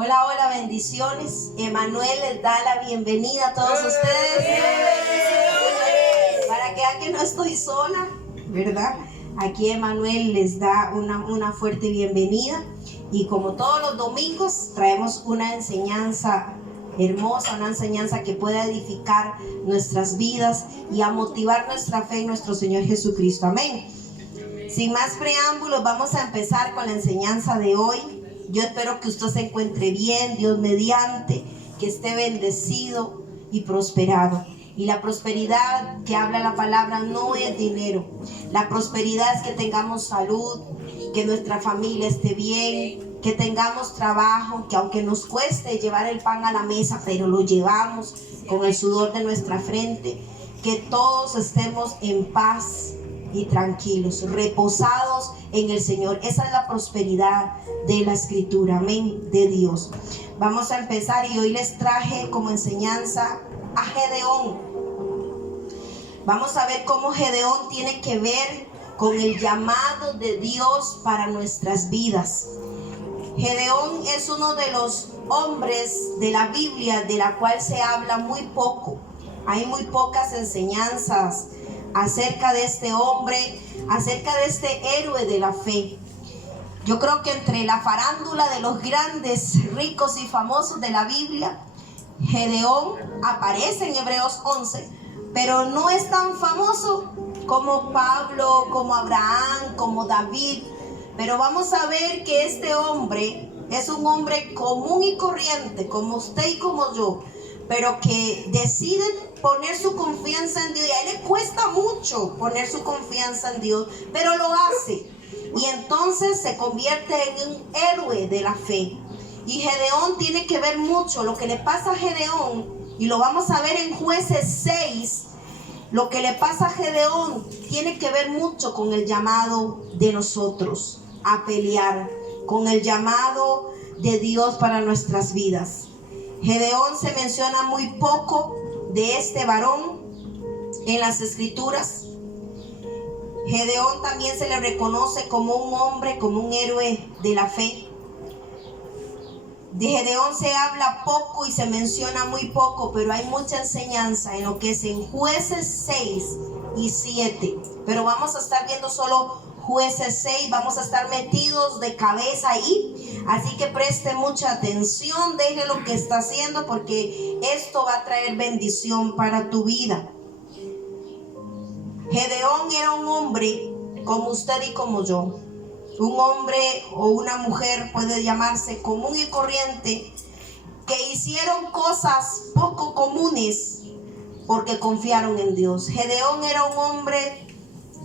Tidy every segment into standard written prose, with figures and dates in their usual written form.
Hola, hola, bendiciones. Emanuel les da la bienvenida a todos ustedes. Para que vean que no estoy sola, ¿verdad? Aquí Emanuel les da una fuerte bienvenida. Y como todos los domingos, traemos una enseñanza hermosa, una enseñanza que pueda edificar nuestras vidas y a motivar nuestra fe en nuestro Señor Jesucristo. Amén. Sin más preámbulos, vamos a empezar con la enseñanza de hoy. Yo espero que usted se encuentre bien, Dios mediante, que esté bendecido y prosperado. Y la prosperidad que habla la palabra no es dinero. La prosperidad es que tengamos salud, que nuestra familia esté bien, que tengamos trabajo, que aunque nos cueste llevar el pan a la mesa, pero lo llevamos con el sudor de nuestra frente, que todos estemos en paz y tranquilos, reposados en el Señor. Esa es la prosperidad de la Escritura, amén, de Dios. Vamos a empezar y hoy les traje como enseñanza a Gedeón. Vamos a ver cómo Gedeón tiene que ver con el llamado de Dios para nuestras vidas. Gedeón es uno de los hombres de la Biblia de la cual se habla muy poco. Hay muy pocas enseñanzas acerca de este hombre, acerca de este héroe de la fe. Yo creo que entre la farándula de los grandes, ricos y famosos de la Biblia, Gedeón aparece en Hebreos 11, pero no es tan famoso como Pablo, como Abraham, como David. Pero vamos a ver que este hombre es un hombre común y corriente, como usted y como yo, pero que decide poner su confianza en Dios. Y a él le cuesta mucho poner su confianza en Dios, pero lo hace. Y entonces se convierte en un héroe de la fe. Y Gedeón tiene que ver mucho. Lo que le pasa a Gedeón, y lo vamos a ver en Jueces 6, lo que le pasa a Gedeón tiene que ver mucho con el llamado de nosotros a pelear, con el llamado de Dios para nuestras vidas. Gedeón se menciona muy poco de este varón en las Escrituras. Gedeón también se le reconoce como un hombre, como un héroe de la fe. De Gedeón se habla poco y se menciona muy poco, pero hay mucha enseñanza en lo que es en Jueces 6 y 7. Pero vamos a estar viendo solo Jueces 6, vamos a estar metidos de cabeza ahí. Así que preste mucha atención, deje lo que está haciendo, porque esto va a traer bendición para tu vida. Gedeón era un hombre como usted y como yo. Un hombre o una mujer puede llamarse común y corriente, que hicieron cosas poco comunes porque confiaron en Dios. Gedeón era un hombre,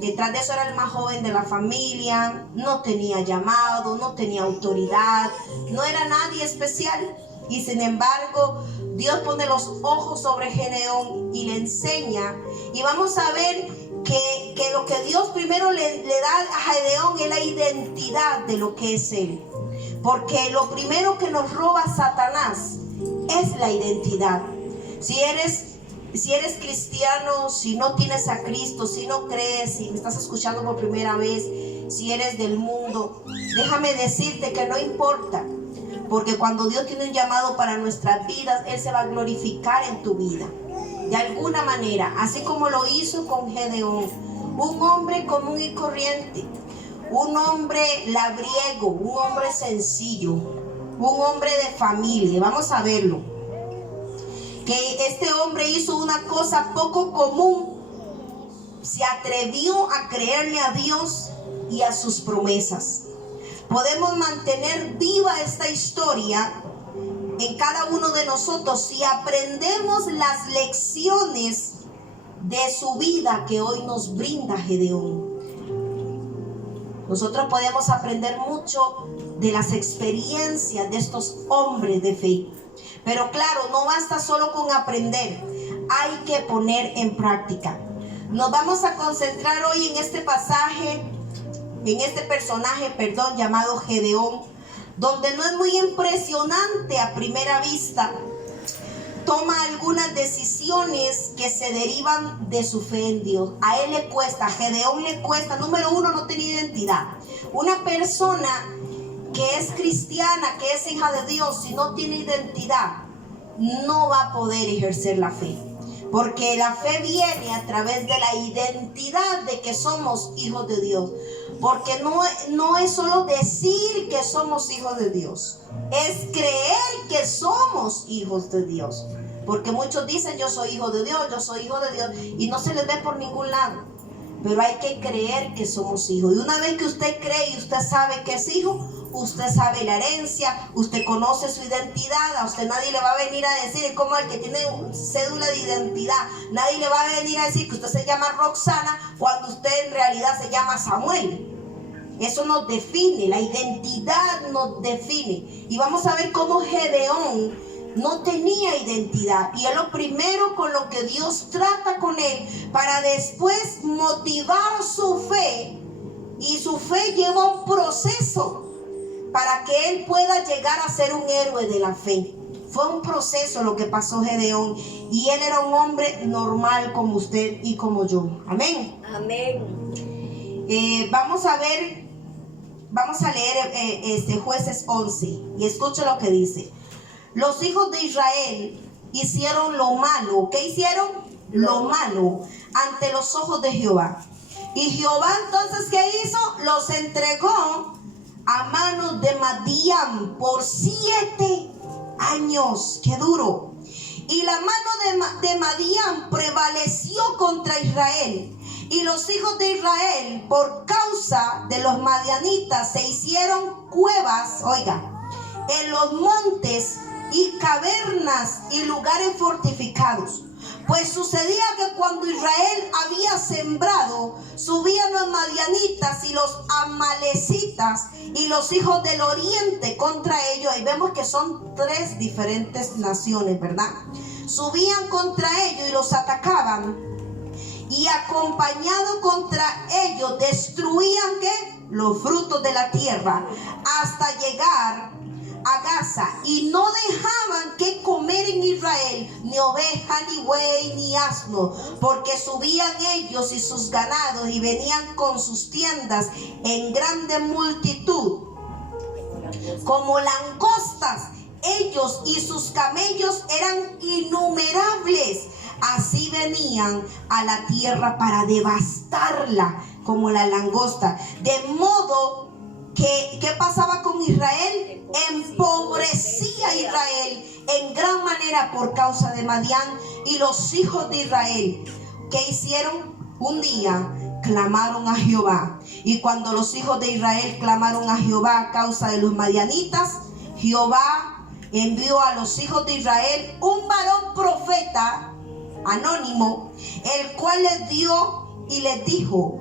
detrás de eso era el más joven de la familia, no tenía llamado, no tenía autoridad, no era nadie especial. Y sin embargo, Dios pone los ojos sobre Gedeón y le enseña. Y vamos a ver que lo que Dios primero le da a Gedeón es la identidad de lo que es él. Porque lo primero que nos roba Satanás es la identidad. Si eres cristiano, si no tienes a Cristo, si no crees, si me estás escuchando por primera vez, si eres del mundo, déjame decirte que no importa. Porque cuando Dios tiene un llamado para nuestras vidas, Él se va a glorificar en tu vida. De alguna manera, así como lo hizo con Gedeón, un hombre común y corriente, un hombre labriego, un hombre sencillo, un hombre de familia. Vamos a verlo. Que este hombre hizo una cosa poco común. Se atrevió a creerle a Dios y a sus promesas. Podemos mantener viva esta historia en cada uno de nosotros si aprendemos las lecciones de su vida que hoy nos brinda Gedeón. Nosotros podemos aprender mucho de las experiencias de estos hombres de fe. Pero claro, no basta solo con aprender, hay que poner en práctica. Nos vamos a concentrar hoy en este pasaje, en este personaje, llamado Gedeón, donde no es muy impresionante a primera vista. Toma algunas decisiones que se derivan de su fe en Dios. A él le cuesta, a Gedeón le cuesta. Número uno, no tiene identidad. Una persona que es cristiana, que es hija de Dios, si no tiene identidad, no va a poder ejercer la fe. Porque la fe viene a través de la identidad de que somos hijos de Dios. Porque no es solo decir que somos hijos de Dios, es creer que somos hijos de Dios. Porque muchos dicen yo soy hijo de Dios, yo soy hijo de Dios, y no se les ve por ningún lado. Pero hay que creer que somos hijos. Y una vez que usted cree y usted sabe que es hijo, usted sabe la herencia, usted conoce su identidad. A usted nadie le va a venir a decir, es como el que tiene cédula de identidad, nadie le va a venir a decir que usted se llama Roxana cuando usted en realidad se llama Samuel. Eso nos define, la identidad nos define. Y vamos a ver cómo Gedeón no tenía identidad, y es lo primero con lo que Dios trata con él, para después motivar su fe. Y su fe lleva un proceso para que él pueda llegar a ser un héroe de la fe. Fue un proceso lo que pasó Gedeón, y él era un hombre normal como usted y como yo. Amén. Amén. Vamos a leer Jueces 11, y escucha lo que dice. Los hijos de Israel hicieron lo malo. ¿Qué hicieron? Lo malo ante los ojos de Jehová. Y Jehová entonces, ¿qué hizo? Los entregó a manos de Madián por 7 años. ¡Qué duro! Y la mano de Madián prevaleció contra Israel. Y los hijos de Israel, por causa de los madianitas, se hicieron cuevas, oiga, en los montes y cavernas y lugares fortificados. Pues sucedía que cuando Israel había sembrado, subían los madianitas y los amalecitas y los hijos del oriente contra ellos. Y vemos que son 3 diferentes naciones, ¿verdad? Subían contra ellos y los atacaban. Y acompañado contra ellos destruían ¿qué? Los frutos de la tierra hasta llegar a Gaza, y no dejaban que comer en Israel ni oveja, ni buey, ni asno, porque subían ellos y sus ganados y venían con sus tiendas en grande multitud, como langostas. Ellos y sus camellos eran innumerables. Así venían a la tierra para devastarla como la langosta. De modo que, ¿qué pasaba con Israel? Empobrecía Israel en gran manera por causa de Madián. Y los hijos de Israel, ¿qué hicieron? Un día clamaron a Jehová. Y cuando los hijos de Israel clamaron a Jehová a causa de los madianitas, Jehová envió a los hijos de Israel un varón profeta anónimo, el cual les dio y les dijo: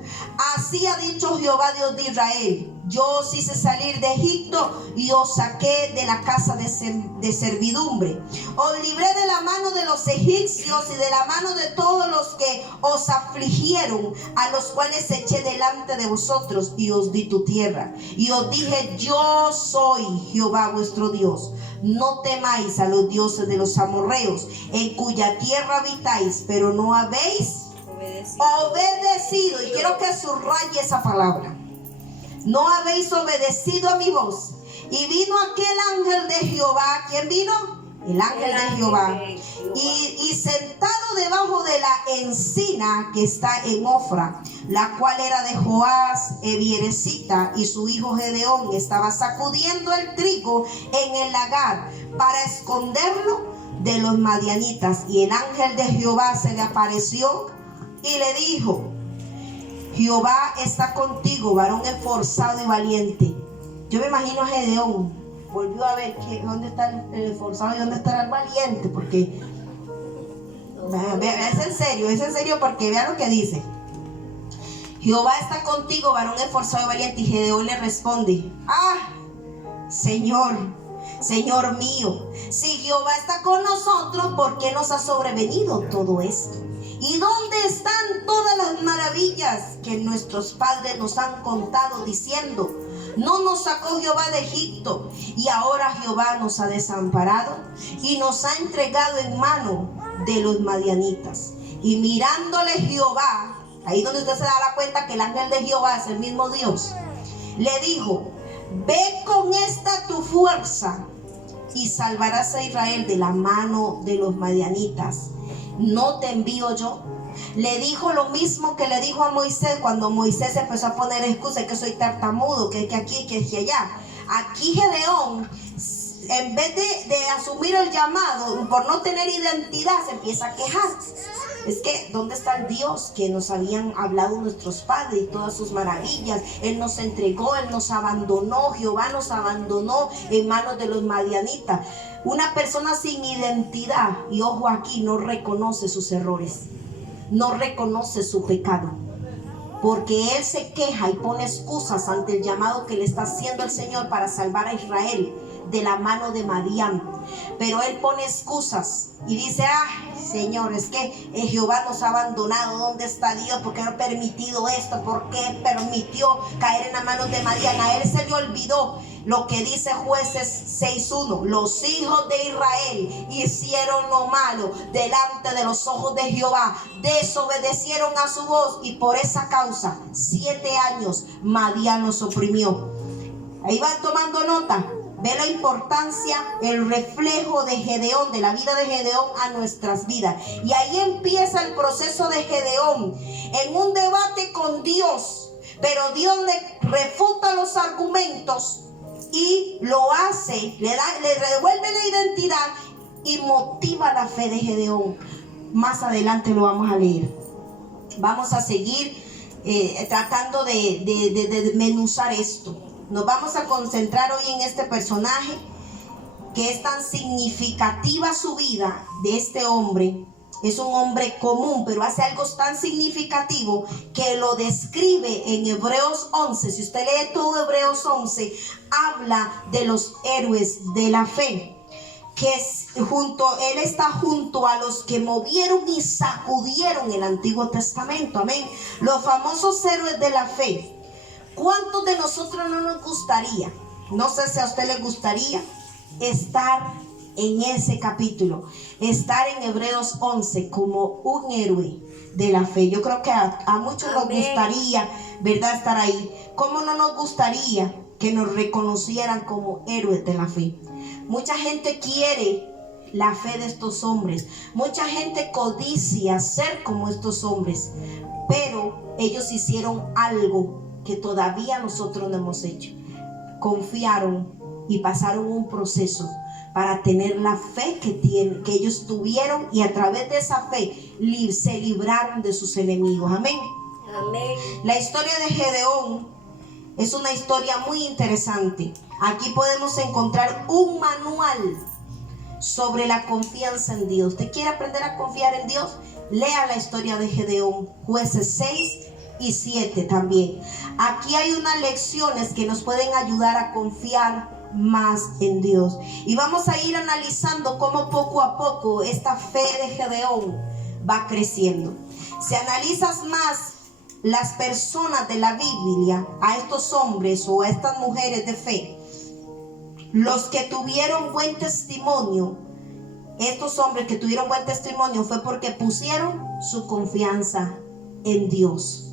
así ha dicho Jehová Dios de Israel, yo os hice salir de Egipto y os saqué de la casa de servidumbre. Os libré de la mano de los egipcios y de la mano de todos los que os afligieron, a los cuales eché delante de vosotros, y os di tu tierra. Y os dije: yo soy Jehová vuestro Dios. No temáis a los dioses de los amorreos, en cuya tierra habitáis, pero no habéis obedecido. Y quiero que subraye esa palabra. No habéis obedecido a mi voz. Y vino aquel ángel de Jehová. ¿Quién vino? El ángel de Jehová. Y sentado debajo de la encina que está en Ofra, la cual era de Joás Ebieresita, y su hijo Gedeón estaba sacudiendo el trigo en el lagar para esconderlo de los madianitas. Y el ángel de Jehová se le apareció y le dijo: Jehová está contigo, varón esforzado y valiente. Yo me imagino a Gedeón. Volvió a ver dónde está el esforzado y dónde está el valiente, porque es en serio, porque vean lo que dice. Jehová está contigo, varón esforzado y valiente. Y Gedeón le responde: Señor mío, si Jehová está con nosotros, ¿por qué nos ha sobrevenido todo esto? ¿Y dónde están todas las maravillas que nuestros padres nos han contado, diciendo: no nos sacó Jehová de Egipto? Y ahora Jehová nos ha desamparado y nos ha entregado en mano de los madianitas. Y mirándole Jehová, ahí donde usted se da la cuenta que el ángel de Jehová es el mismo Dios, le dijo: ve con fuerza y salvarás a Israel de la mano de los madianitas. ¿No te envío yo? Le dijo lo mismo que le dijo a Moisés cuando Moisés empezó a poner excusas, que soy tartamudo, que aquí, que allá. Aquí Gedeón, en vez de asumir el llamado, por no tener identidad, se empieza a quejar. Es que, ¿dónde está el Dios que nos habían hablado nuestros padres y todas sus maravillas? Él nos entregó, Él nos abandonó, Jehová nos abandonó en manos de los madianitas. Una persona sin identidad, y ojo aquí, no reconoce sus errores, no reconoce su pecado, porque él se queja y pone excusas ante el llamado que le está haciendo el Señor para salvar a Israel de la mano de Madián. Pero él pone excusas y dice: Señor, es que Jehová nos ha abandonado. ¿Dónde está Dios? ¿Por qué no ha permitido esto? ¿Por qué permitió caer en las manos de Madián? A él se le olvidó lo que dice Jueces 6:1. Los hijos de Israel hicieron lo malo delante de los ojos de Jehová, desobedecieron a su voz, y por esa causa 7 años Madián los oprimió. Ahí van tomando nota. Ve la importancia, el reflejo de Gedeón, de la vida de Gedeón a nuestras vidas. Y ahí empieza el proceso de Gedeón, en un debate con Dios. Pero Dios le refuta los argumentos y lo hace, le devuelve la identidad y motiva la fe de Gedeón. Más adelante lo vamos a leer. Vamos a seguir tratando de desmenuzar esto. Nos vamos a concentrar hoy en este personaje, que es tan significativa su vida de este hombre. Es un hombre común, pero hace algo tan significativo que lo describe en Hebreos 11. Si usted lee todo Hebreos 11, habla de los héroes de la fe, que él está junto a los que movieron y sacudieron el Antiguo Testamento. Amén. Los famosos héroes de la fe. ¿Cuántos de nosotros no nos gustaría? No sé si a usted le gustaría estar en ese capítulo, estar en Hebreos 11 como un héroe de la fe. Yo creo que a muchos nos gustaría, ¿verdad?, estar ahí. ¿Cómo no nos gustaría que nos reconocieran como héroes de la fe? Mucha gente quiere la fe de estos hombres. Mucha gente codicia ser como estos hombres, pero ellos hicieron algo que todavía nosotros no hemos hecho. Confiaron y pasaron un proceso para tener la fe que ellos tuvieron, y a través de esa fe se libraron de sus enemigos. Amén. Amén. La historia de Gedeón es una historia muy interesante. Aquí podemos encontrar un manual sobre la confianza en Dios. ¿Usted quiere aprender a confiar en Dios? Lea la historia de Gedeón, Jueces 6 y 7 también. Aquí hay unas lecciones que nos pueden ayudar a confiar más en Dios. Y vamos a ir analizando cómo poco a poco esta fe de Gedeón va creciendo. Si analizas más las personas de la Biblia, a estos hombres o a estas mujeres de fe, los que tuvieron buen testimonio, estos hombres que tuvieron buen testimonio, fue porque pusieron su confianza en Dios.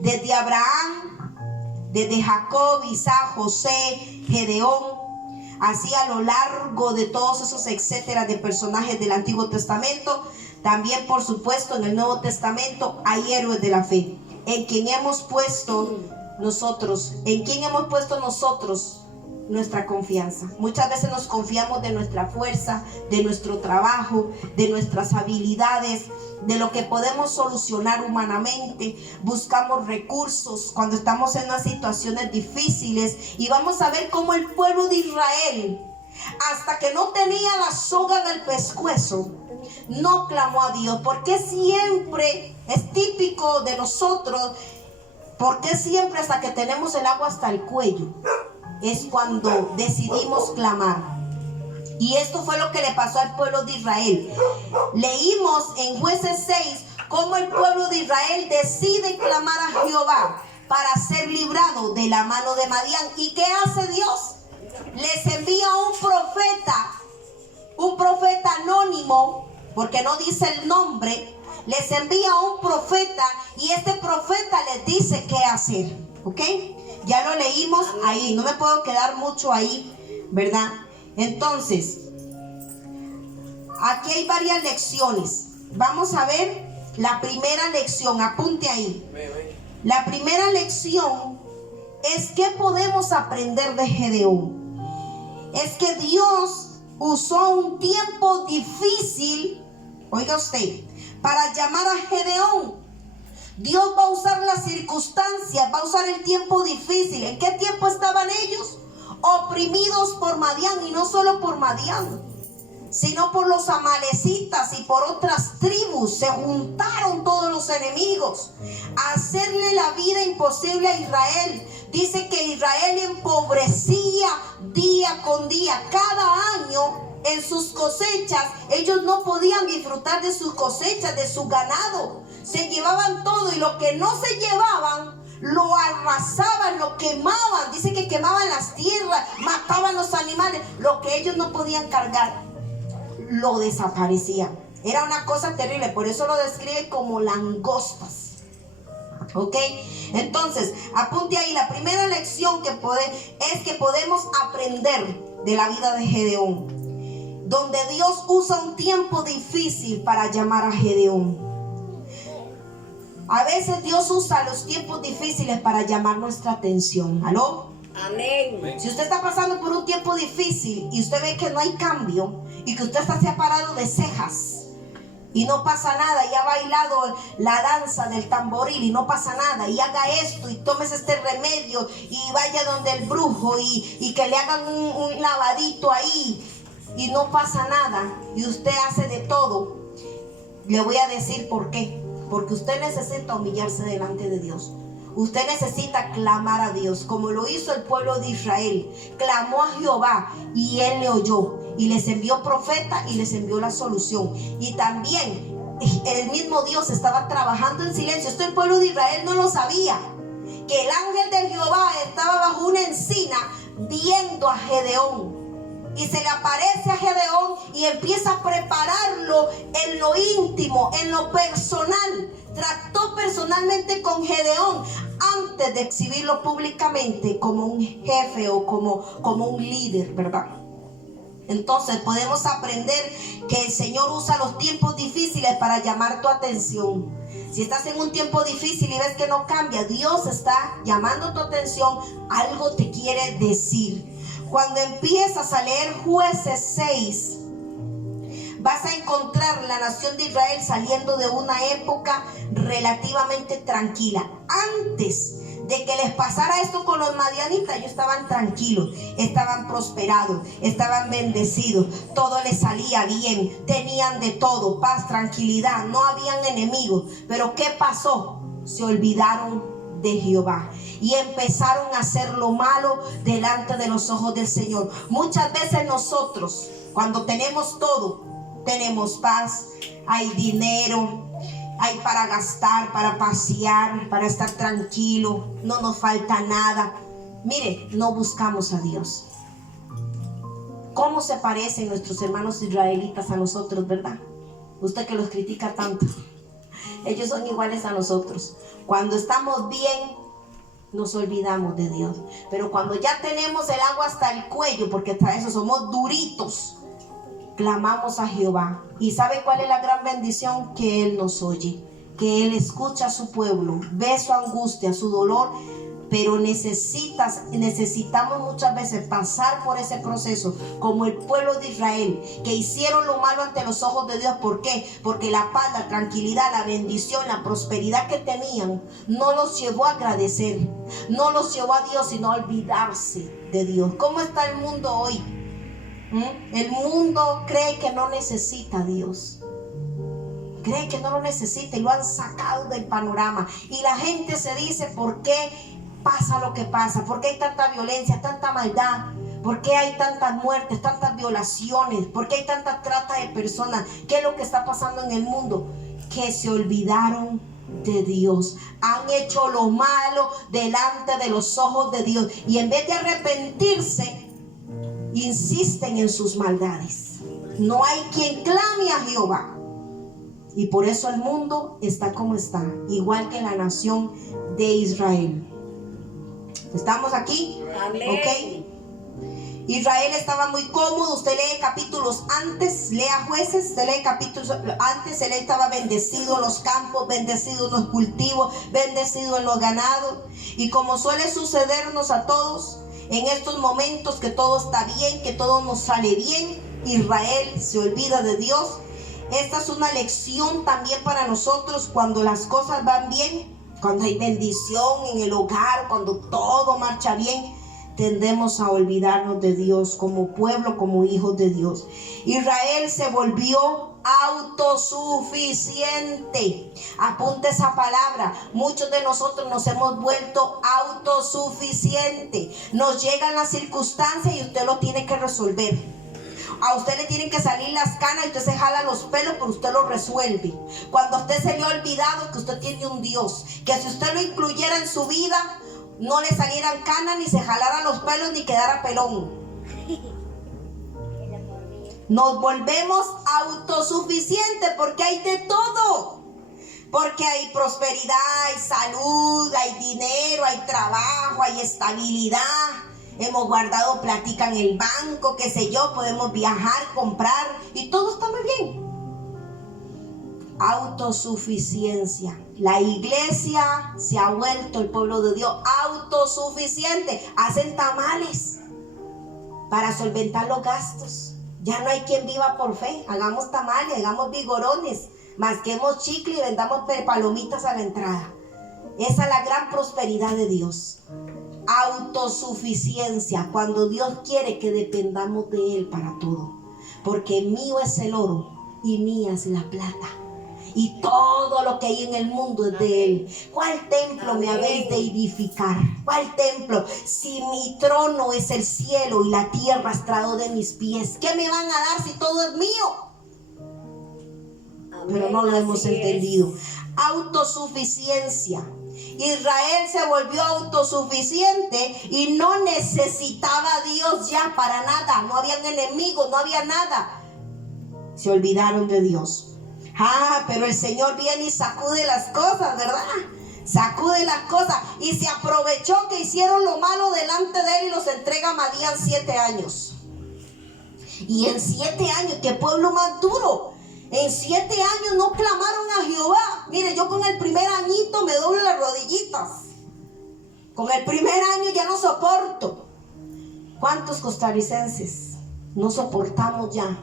Desde Abraham, desde Jacob, Isaac, José, Gedeón, así a lo largo de todos esos etcétera de personajes del Antiguo Testamento. También, por supuesto, en el Nuevo Testamento hay héroes de la fe, en quien hemos puesto nosotros nuestra confianza. Muchas veces nos confiamos de nuestra fuerza, de nuestro trabajo, de nuestras habilidades, de lo que podemos solucionar humanamente. Buscamos recursos cuando estamos en unas situaciones difíciles, y vamos a ver cómo el pueblo de Israel, hasta que no tenía la soga en el pescuezo, no clamó a Dios. Porque siempre es típico de nosotros, porque siempre hasta que tenemos el agua hasta el cuello es cuando decidimos clamar. Y esto fue lo que le pasó al pueblo de Israel. Leímos en Jueces 6 cómo el pueblo de Israel decide clamar a Jehová para ser librado de la mano de Madián. ¿Y qué hace Dios? Les envía un profeta anónimo, porque no dice el nombre. Les envía un profeta, y este profeta les dice qué hacer. ¿Ok? Ya lo leímos ahí, no me puedo quedar mucho ahí, ¿verdad? Entonces, aquí hay varias lecciones. Vamos a ver la primera lección, apunte ahí. La primera lección es que podemos aprender de Gedeón. Es que Dios usó un tiempo difícil, oiga usted, para llamar a Gedeón. Dios va a usar las circunstancias, va a usar el tiempo difícil. ¿En qué tiempo estaban ellos? Oprimidos por Madián, y no solo por Madián, sino por los amalecitas y por otras tribus. Se juntaron todos los enemigos a hacerle la vida imposible a Israel. Dice que Israel empobrecía día con día. Cada año en sus cosechas, ellos no podían disfrutar de sus cosechas, de su ganado. Se llevaban todo, y lo que no se llevaban lo arrasaban, lo quemaban. Dice que quemaban las tierras, mataban los animales. Lo que ellos no podían cargar, lo desaparecían. Era una cosa terrible. Por eso lo describe como langostas. ¿Ok? Entonces, apunte ahí. La primera lección es que podemos aprender de la vida de Gedeón, donde Dios usa un tiempo difícil para llamar a Gedeón. A veces Dios usa los tiempos difíciles para llamar nuestra atención. ¿Aló? Amén. Si usted está pasando por un tiempo difícil y usted ve que no hay cambio, y que usted está separado de cejas y no pasa nada, y ha bailado la danza del tamboril y no pasa nada, y haga esto y tomes este remedio y vaya donde el brujo y que le hagan un lavadito ahí y no pasa nada, y usted hace de todo, le voy a decir por qué. Porque usted necesita humillarse delante de Dios. Usted necesita clamar a Dios, como lo hizo el pueblo de Israel. Clamó a Jehová y Él le oyó, y les envió profeta y les envió la solución. Y también el mismo Dios estaba trabajando en silencio. Esto el pueblo de Israel no lo sabía, que el ángel de Jehová estaba bajo una encina viendo a Gedeón. Y se le aparece a Gedeón y empieza a prepararlo en lo íntimo, en lo personal. Trató personalmente con Gedeón antes de exhibirlo públicamente como un jefe o como un líder, ¿verdad? Entonces podemos aprender que el Señor usa los tiempos difíciles para llamar tu atención. Si estás en un tiempo difícil y ves que no cambia, Dios está llamando tu atención, algo te quiere decir. Cuando empiezas a leer Jueces 6, vas a encontrar la nación de Israel saliendo de una época relativamente tranquila. Antes de que les pasara esto con los madianitas, ellos estaban tranquilos, estaban prosperados, estaban bendecidos, todo les salía bien, tenían de todo, paz, tranquilidad, no habían enemigos. Pero ¿qué pasó? Se olvidaron de Jehová y empezaron a hacer lo malo delante de los ojos del Señor. Muchas veces nosotros, cuando tenemos todo, tenemos paz, hay dinero, hay para gastar, para pasear, para estar tranquilo, no nos falta nada. Mire, no buscamos a Dios. ¿Cómo se parecen nuestros hermanos israelitas a nosotros, verdad? Usted que los critica tanto. Ellos son iguales a nosotros. Cuando estamos bien, nos olvidamos de Dios. Pero cuando ya tenemos el agua hasta el cuello, porque hasta eso somos duritos, clamamos a Jehová. ¿Y sabe cuál es la gran bendición? Que Él nos oye, que Él escucha a su pueblo, ve su angustia, su dolor. Pero necesitamos muchas veces pasar por ese proceso, como el pueblo de Israel, que hicieron lo malo ante los ojos de Dios. ¿Por qué? Porque la paz, la tranquilidad, la bendición, la prosperidad que tenían no los llevó a agradecer, no los llevó a Dios, sino a olvidarse de Dios. ¿Cómo está el mundo hoy? El mundo cree que no necesita a Dios, cree que no lo necesita y lo han sacado del panorama. Y la gente se dice: ¿por qué pasa lo que pasa? ¿Por qué hay tanta violencia, tanta maldad? ¿Por qué hay tantas muertes, tantas violaciones? ¿Por qué hay tanta trata de personas? ¿Qué es lo que está pasando en el mundo? Que se olvidaron de Dios. Han hecho lo malo delante de los ojos de Dios, y en vez de arrepentirse, insisten en sus maldades. No hay quien clame a Jehová. Y por eso el mundo está como está, igual que la nación de Israel. ¿Estamos aquí? Amén. ¿Ok? Israel estaba muy cómodo. Usted lee capítulos antes, lea Jueces, usted lee capítulos antes, él estaba bendecido en los campos, bendecido en los cultivos, bendecido en los ganados. Y como suele sucedernos a todos, en estos momentos que todo está bien, que todo nos sale bien, Israel se olvida de Dios. Esta es una lección también para nosotros cuando las cosas van bien, cuando hay bendición en el hogar, cuando todo marcha bien. Tendemos a olvidarnos de Dios como pueblo, como hijos de Dios. Israel se volvió autosuficiente. Apunte esa palabra. Muchos de nosotros nos hemos vuelto autosuficientes. Nos llegan las circunstancias y usted lo tiene que resolver. A usted le tienen que salir las canas y usted se jala los pelos, pero usted lo resuelve. Cuando a usted se le ha olvidado que usted tiene un Dios, que si usted lo incluyera en su vida, no le salieran canas, ni se jalaran los pelos, ni quedara pelón. Nos volvemos autosuficientes porque hay de todo. Porque hay prosperidad, hay salud, hay dinero, hay trabajo, hay estabilidad. Hemos guardado platica en el banco, qué sé yo, podemos viajar, comprar y todo está muy bien. Autosuficiencia. La iglesia se ha vuelto, el pueblo de Dios, autosuficiente. Hacen tamales para solventar los gastos. Ya no hay quien viva por fe. Hagamos tamales, hagamos vigorones, masquemos chicle y vendamos palomitas a la entrada. Esa es la gran prosperidad de Dios. Autosuficiencia, cuando Dios quiere que dependamos de Él para todo. Porque mío es el oro y mía es la plata. Y todo lo que hay en el mundo es de Él. ¿Cuál templo me habéis de edificar? ¿Cuál templo? Si mi trono es el cielo y la tierra estrado de mis pies, ¿qué me van a dar si todo es mío? Pero no lo hemos entendido. Autosuficiencia. Israel se volvió autosuficiente y no necesitaba a Dios ya para nada. No habían enemigos, no había nada. Se olvidaron de Dios. Pero el Señor viene y sacude las cosas, ¿verdad? Sacude las cosas. Y se aprovechó que hicieron lo malo delante de Él y los entrega a Madián 7 años. Y en 7 años, qué pueblo más duro. En 7 años no clamaron a Jehová. Mire, yo con el primer añito me doblo las rodillitas. Con el primer año ya no soporto. ¿Cuántos costarricenses no soportamos ya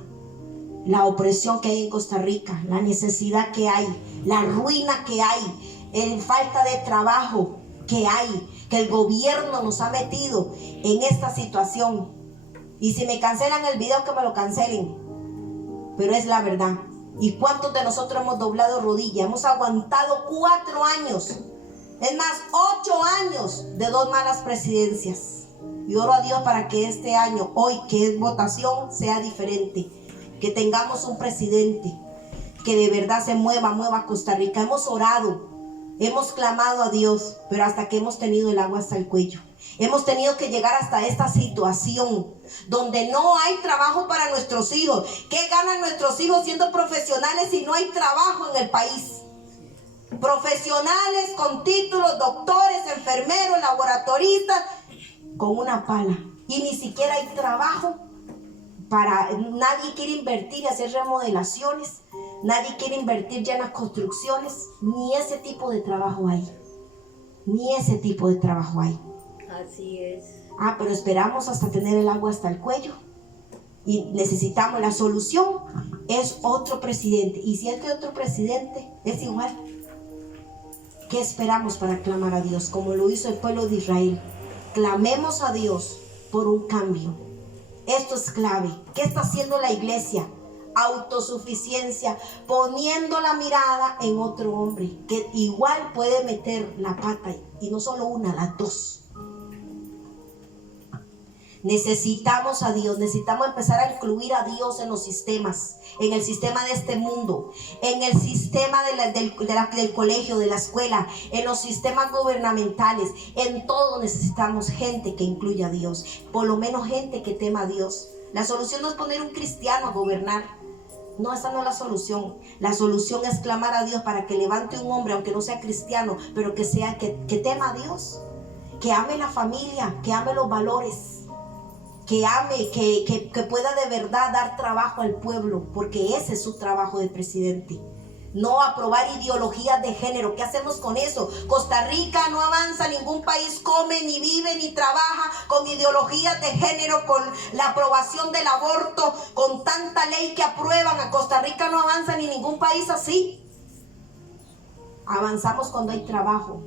la opresión que hay en Costa Rica, la necesidad que hay, la ruina que hay, la falta de trabajo que hay, que el gobierno nos ha metido en esta situación? Y si me cancelan el video, que me lo cancelen, pero es la verdad. ¿Y cuántos de nosotros hemos doblado rodilla? Hemos aguantado 4 años, es más, 8 años de 2 malas presidencias. Y oro a Dios para que este año, hoy que es votación, sea diferente. Que tengamos un presidente que de verdad se mueva Costa Rica. Hemos orado, hemos clamado a Dios, pero hasta que hemos tenido el agua hasta el cuello. Hemos tenido que llegar hasta esta situación donde no hay trabajo para nuestros hijos. ¿Qué ganan nuestros hijos siendo profesionales si no hay trabajo en el país? Profesionales con títulos, doctores, enfermeros, laboratoristas, con una pala. Y ni siquiera hay trabajo. Nadie quiere invertir y hacer remodelaciones. Nadie quiere invertir ya en las construcciones. Ni ese tipo de trabajo hay. Ni ese tipo de trabajo hay. Así es. Pero esperamos hasta tener el agua hasta el cuello. Y necesitamos la solución. Es otro presidente. Y si es que otro presidente es igual. ¿Qué esperamos para clamar a Dios? Como lo hizo el pueblo de Israel. Clamemos a Dios por un cambio. Esto es clave. ¿Qué está haciendo la iglesia? Autosuficiencia, poniendo la mirada en otro hombre que igual puede meter la pata, y no solo una, las 2. Necesitamos a Dios, necesitamos empezar a incluir a Dios en los sistemas, en el sistema de este mundo, en el sistema del colegio, de la escuela, en los sistemas gubernamentales. En todo necesitamos gente que incluya a Dios, por lo menos gente que tema a Dios. La solución no es poner un cristiano a gobernar. No, esa no es la solución. La solución es clamar a Dios para que levante un hombre, aunque no sea cristiano, pero que tema a Dios, que ame la familia, que ame los valores. que ame, que pueda de verdad dar trabajo al pueblo, porque ese es su trabajo de presidente. No aprobar ideologías de género. ¿Qué hacemos con eso? Costa Rica no avanza, ningún país come, ni vive, ni trabaja con ideologías de género, con la aprobación del aborto, con tanta ley que aprueban. A Costa Rica no avanza ni ningún país así. Avanzamos cuando hay trabajo,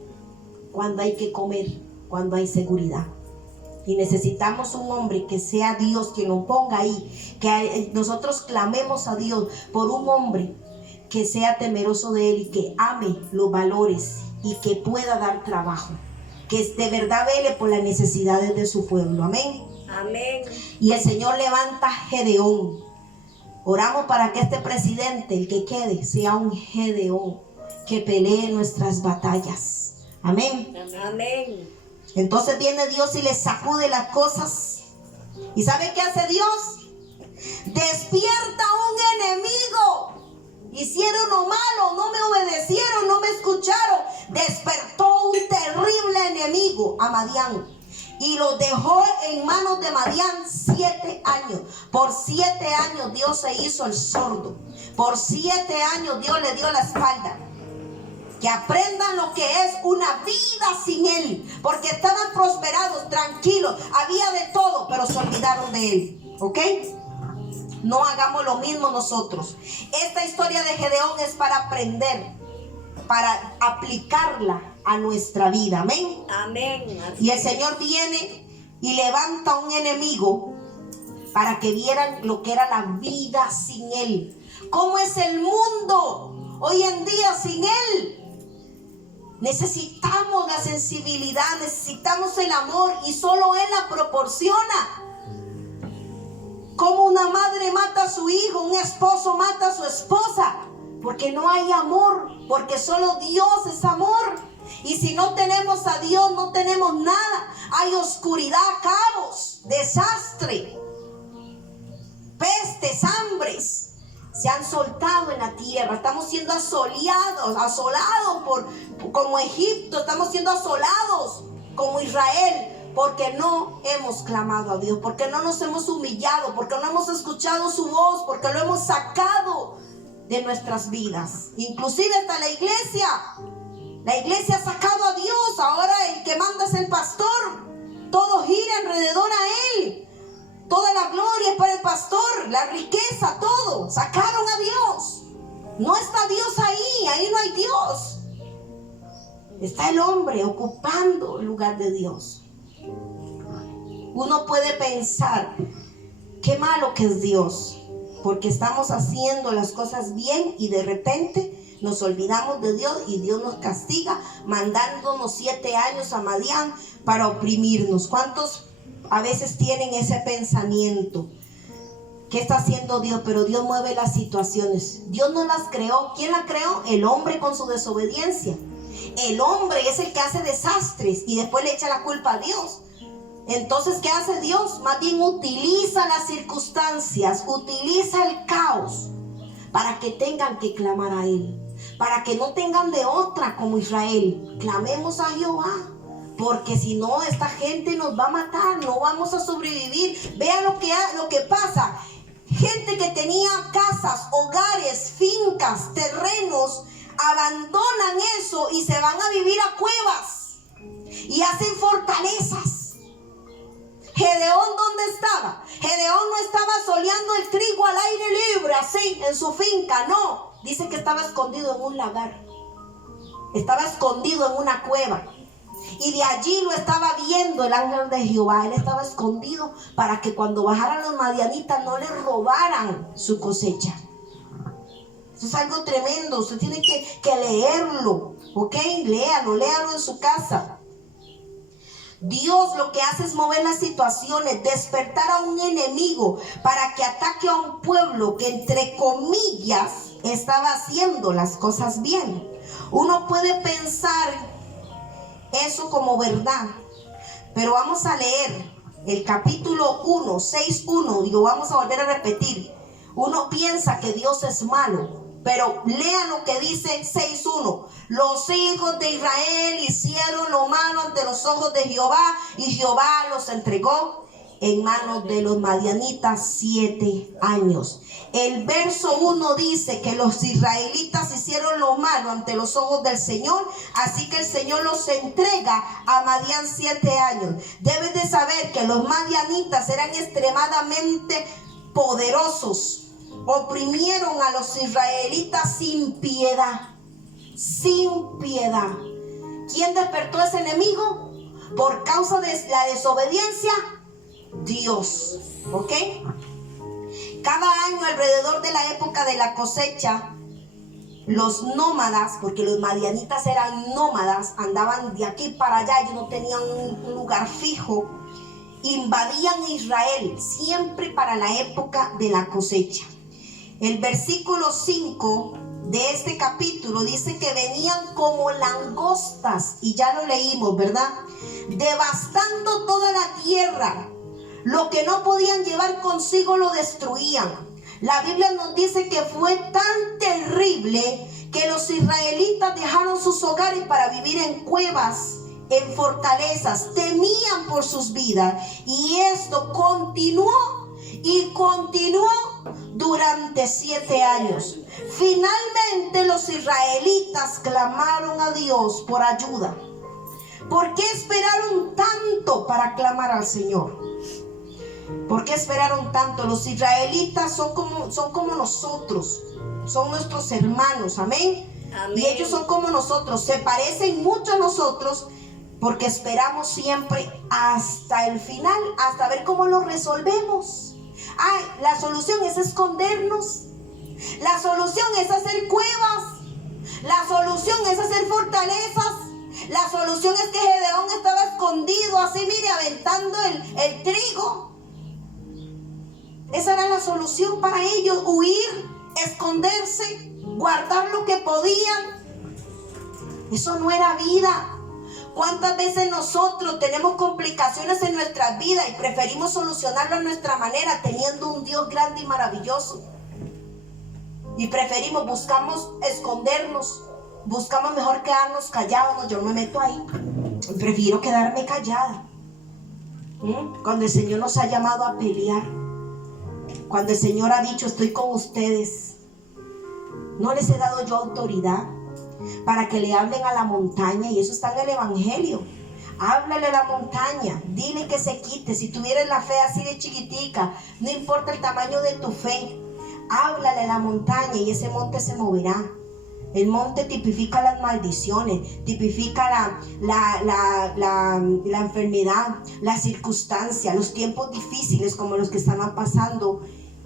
cuando hay que comer, cuando hay seguridad. Y necesitamos un hombre que sea Dios quien lo ponga ahí, que nosotros clamemos a Dios por un hombre que sea temeroso de Él y que ame los valores y que pueda dar trabajo, que de verdad vele por las necesidades de su pueblo. Amén. Amén. Y el Señor levanta Gedeón. Oramos para que este presidente, el que quede, sea un Gedeón que pelee nuestras batallas. Amén. Amén. Entonces viene Dios y le sacude las cosas. ¿Y sabe qué hace Dios? Despierta un enemigo. Hicieron lo malo, no me obedecieron, no me escucharon. Despertó un terrible enemigo a Madián y lo dejó en manos de Madián 7 años. Por 7 años Dios se hizo el sordo. Por 7 años Dios le dio la espalda. Que aprendan lo que es una vida sin Él, porque estaban prosperados, tranquilos, había de todo, pero se olvidaron de Él. ¿Ok? No hagamos lo mismo nosotros. Esta historia de Gedeón es para aprender, para aplicarla a nuestra vida. Amén. Amén. Y el Señor viene y levanta un enemigo para que vieran lo que era la vida sin Él. ¿Cómo es el mundo hoy en día sin Él? Necesitamos la sensibilidad, necesitamos el amor y solo Él la proporciona. Como una madre mata a su hijo, un esposo mata a su esposa, porque no hay amor, porque solo Dios es amor. Y si no tenemos a Dios, no tenemos nada. Hay oscuridad, caos, desastre, pestes, hambres. Se han soltado en la tierra. Estamos siendo asolados como Egipto. Estamos siendo asolados como Israel. Porque no hemos clamado a Dios, porque no nos hemos humillado, porque no hemos escuchado su voz, porque lo hemos sacado de nuestras vidas. Inclusive hasta la iglesia. La iglesia ha sacado a Dios. Ahora el que manda es el pastor. Todo gira alrededor a Él. Toda la gloria es para el pastor, la riqueza, todo. Sacaron a Dios. No está Dios ahí no hay Dios. Está el hombre ocupando el lugar de Dios. Uno puede pensar, qué malo que es Dios, porque estamos haciendo las cosas bien y de repente nos olvidamos de Dios y Dios nos castiga mandándonos 7 años a Madián para oprimirnos. ¿Cuántos a veces tienen ese pensamiento? ¿Qué está haciendo Dios? Pero Dios mueve las situaciones. Dios no las creó. ¿Quién las creó? El hombre con su desobediencia. El hombre es el que hace desastres y después le echa la culpa a Dios. Entonces, ¿qué hace Dios? Más bien utiliza las circunstancias, utiliza el caos para que tengan que clamar a Él, para que no tengan de otra como Israel. Clamemos a Jehová, porque si no, esta gente nos va a matar, no vamos a sobrevivir. Vean lo que pasa. Gente que tenía casas, hogares, fincas, terrenos, abandonan eso y se van a vivir a cuevas y hacen fortalezas. Gedeón, ¿dónde estaba? Gedeón no estaba soleando el trigo al aire libre, así, en su finca, no. Dice que estaba escondido en un lagar. Estaba escondido en una cueva. Y de allí lo estaba viendo el ángel de Jehová. Él estaba escondido para que cuando bajaran los madianitas no le robaran su cosecha. Eso es algo tremendo. Usted tiene que leerlo, ¿ok? Léalo en su casa. Dios lo que hace es mover las situaciones, despertar a un enemigo para que ataque a un pueblo que, entre comillas, estaba haciendo las cosas bien. Uno puede pensar eso como verdad, pero vamos a leer el capítulo 1, 6:1 y lo vamos a volver a repetir. Uno piensa que Dios es malo, pero lean lo que dice 6:1. Los hijos de Israel hicieron lo malo ante los ojos de Jehová y Jehová los entregó en manos de los madianitas 7 años. El verso 1 dice que los israelitas hicieron lo malo ante los ojos del Señor, así que el Señor los entrega a Madián 7 años. Debes de saber que los madianitas eran extremadamente poderosos. Oprimieron a los israelitas sin piedad. Sin piedad. ¿Quién despertó a ese enemigo? Por causa de la desobediencia, Dios. ¿Ok? Cada año, alrededor de la época de la cosecha, los nómadas, porque los madianitas eran nómadas, andaban de aquí para allá, ellos no tenían un lugar fijo, invadían Israel, siempre para la época de la cosecha. El versículo 5 de este capítulo dice que venían como langostas, y ya lo leímos, ¿verdad? Devastando toda la tierra. Lo que no podían llevar consigo lo destruían. La Biblia nos dice que fue tan terrible que los israelitas dejaron sus hogares para vivir en cuevas, en fortalezas. Temían por sus vidas. Y esto continuó y continuó durante 7 años. Finalmente los israelitas clamaron a Dios por ayuda. ¿Por qué esperaron tanto para clamar al Señor? ¿Por qué esperaron tanto? Los israelitas son como nosotros, son nuestros hermanos, amén. Y ellos son como nosotros, se parecen mucho a nosotros, porque esperamos siempre hasta el final, hasta ver cómo lo resolvemos. Ay, la solución es escondernos, la solución es hacer cuevas, la solución es hacer fortalezas, la solución es que Gedeón estaba escondido así, mire, aventando el trigo. Esa era la solución para ellos, huir, esconderse, guardar lo que podían. Eso no era vida. ¿Cuántas veces nosotros tenemos complicaciones en nuestras vidas y preferimos solucionarlo a nuestra manera, teniendo un Dios grande y maravilloso? Y buscamos escondernos, buscamos mejor quedarnos callados. No, yo no me meto ahí, prefiero quedarme callada. Cuando el Señor nos ha llamado a pelear, cuando el Señor ha dicho, estoy con ustedes, no les he dado yo autoridad para que le hablen a la montaña, y eso está en el Evangelio. Háblale a la montaña, dile que se quite. Si tuvieras la fe así de chiquitica, no importa el tamaño de tu fe, háblale a la montaña y ese monte se moverá. El monte tipifica las maldiciones, tipifica la enfermedad, la circunstancia, los tiempos difíciles como los que estaban pasando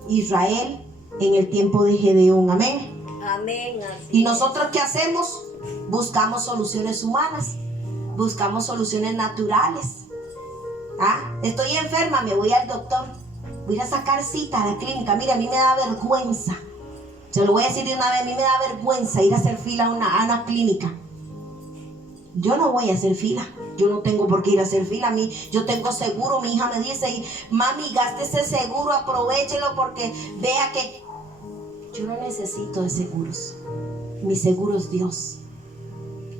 Israel en el tiempo de Gedeón. Amén. Amén. ¿Y nosotros qué hacemos? Buscamos soluciones humanas, buscamos soluciones naturales. Estoy enferma, me voy al doctor, voy a sacar cita a la clínica. Mira, a mí me da vergüenza. Se lo voy a decir de una vez, a mí me da vergüenza ir a hacer fila a una clínica. Yo no voy a hacer fila, yo no tengo por qué ir a hacer fila. Yo tengo seguro, mi hija me dice, mami, gaste ese seguro, aprovéchelo porque vea que... Yo no necesito de seguros, mi seguro es Dios.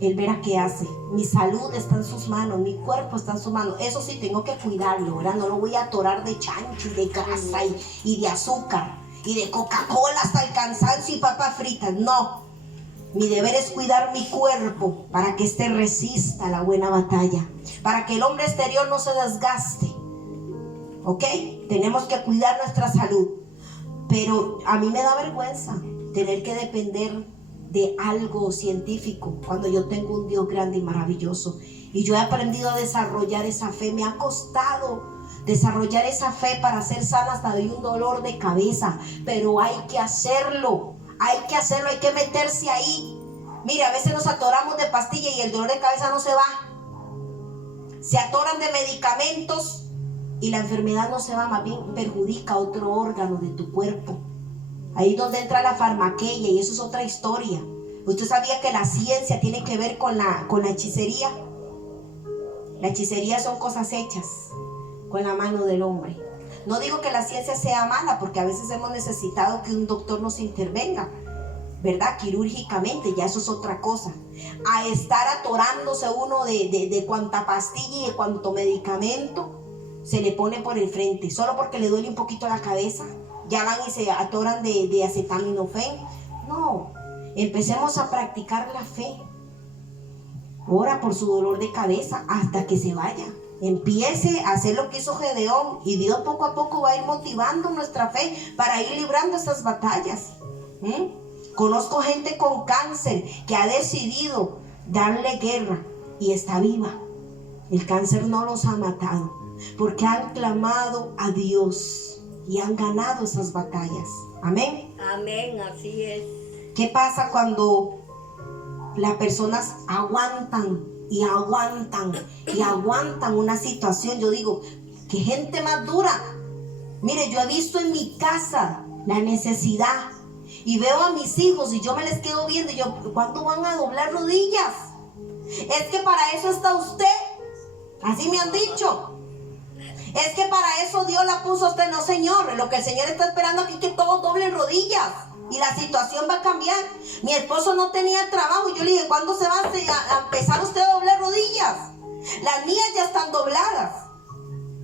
Él verá qué hace. Mi salud está en sus manos, mi cuerpo está en sus manos. Eso sí, tengo que cuidarlo, ¿verdad? No lo voy a atorar de chancho y de grasa y de azúcar y de Coca-Cola hasta el cansancio y papas fritas. No, mi deber es cuidar mi cuerpo para que éste resista la buena batalla, para que el hombre exterior no se desgaste. ¿Ok? Tenemos que cuidar nuestra salud. Pero a mí me da vergüenza tener que depender de algo científico cuando yo tengo un Dios grande y maravilloso. Y yo he aprendido a desarrollar esa fe. Me ha costado desarrollar esa fe para ser sana hasta de un dolor de cabeza. Pero hay que hacerlo, hay que meterse ahí. Mire, a veces nos atoramos de pastilla y el dolor de cabeza no se va. Se atoran de medicamentos y la enfermedad no se va, más bien perjudica otro órgano de tu cuerpo. Ahí es donde entra la farmaqueia, y eso es otra historia. ¿Usted sabía que la ciencia tiene que ver con la hechicería? La hechicería son cosas hechas con la mano del hombre. No digo que la ciencia sea mala, porque a veces hemos necesitado que un doctor nos intervenga, ¿verdad? Quirúrgicamente, ya eso es otra cosa. A estar atorándose uno de cuanta pastilla y de cuanto medicamento. se le pone por el frente, solo porque le duele un poquito la cabeza, ya van y se atoran de acetaminofén. No, empecemos a practicar la fe. Ora por su dolor de cabeza hasta que se vaya. Empiece a hacer lo que hizo Gedeón, y Dios poco a poco va a ir motivando nuestra fe para ir librando estas batallas. Conozco gente con cáncer que ha decidido darle guerra y está viva. El cáncer no los ha matado porque han clamado a Dios y han ganado esas batallas. Amén. Amén, así es. ¿Qué pasa cuando las personas aguantan y aguantan y aguantan una situación? Yo digo, qué gente más dura. Mire, yo he visto en mi casa la necesidad y veo a mis hijos y yo me les quedo viendo y yo, ¿cuándo van a doblar rodillas? Es que para eso está usted. Así me han dicho. Es que para eso Dios la puso a usted. No, Señor, lo que el Señor está esperando aquí es que todos doblen rodillas y la situación va a cambiar. Mi esposo no tenía trabajo y yo le dije, ¿cuándo se va a empezar usted a doblar rodillas? Las mías ya están dobladas.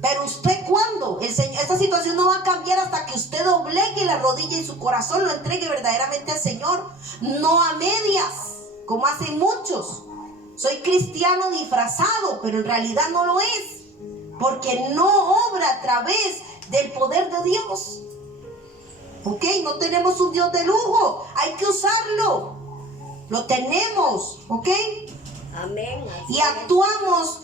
Pero usted, ¿cuándo? Esta situación no va a cambiar hasta que usted doblegue la rodilla y su corazón lo entregue verdaderamente al Señor. No a medias, como hacen muchos. Soy cristiano disfrazado, pero en realidad no lo es, porque no obra a través del poder de Dios. Ok, no tenemos un Dios de lujo, hay que usarlo. Lo tenemos, ok. Amén. Y actuamos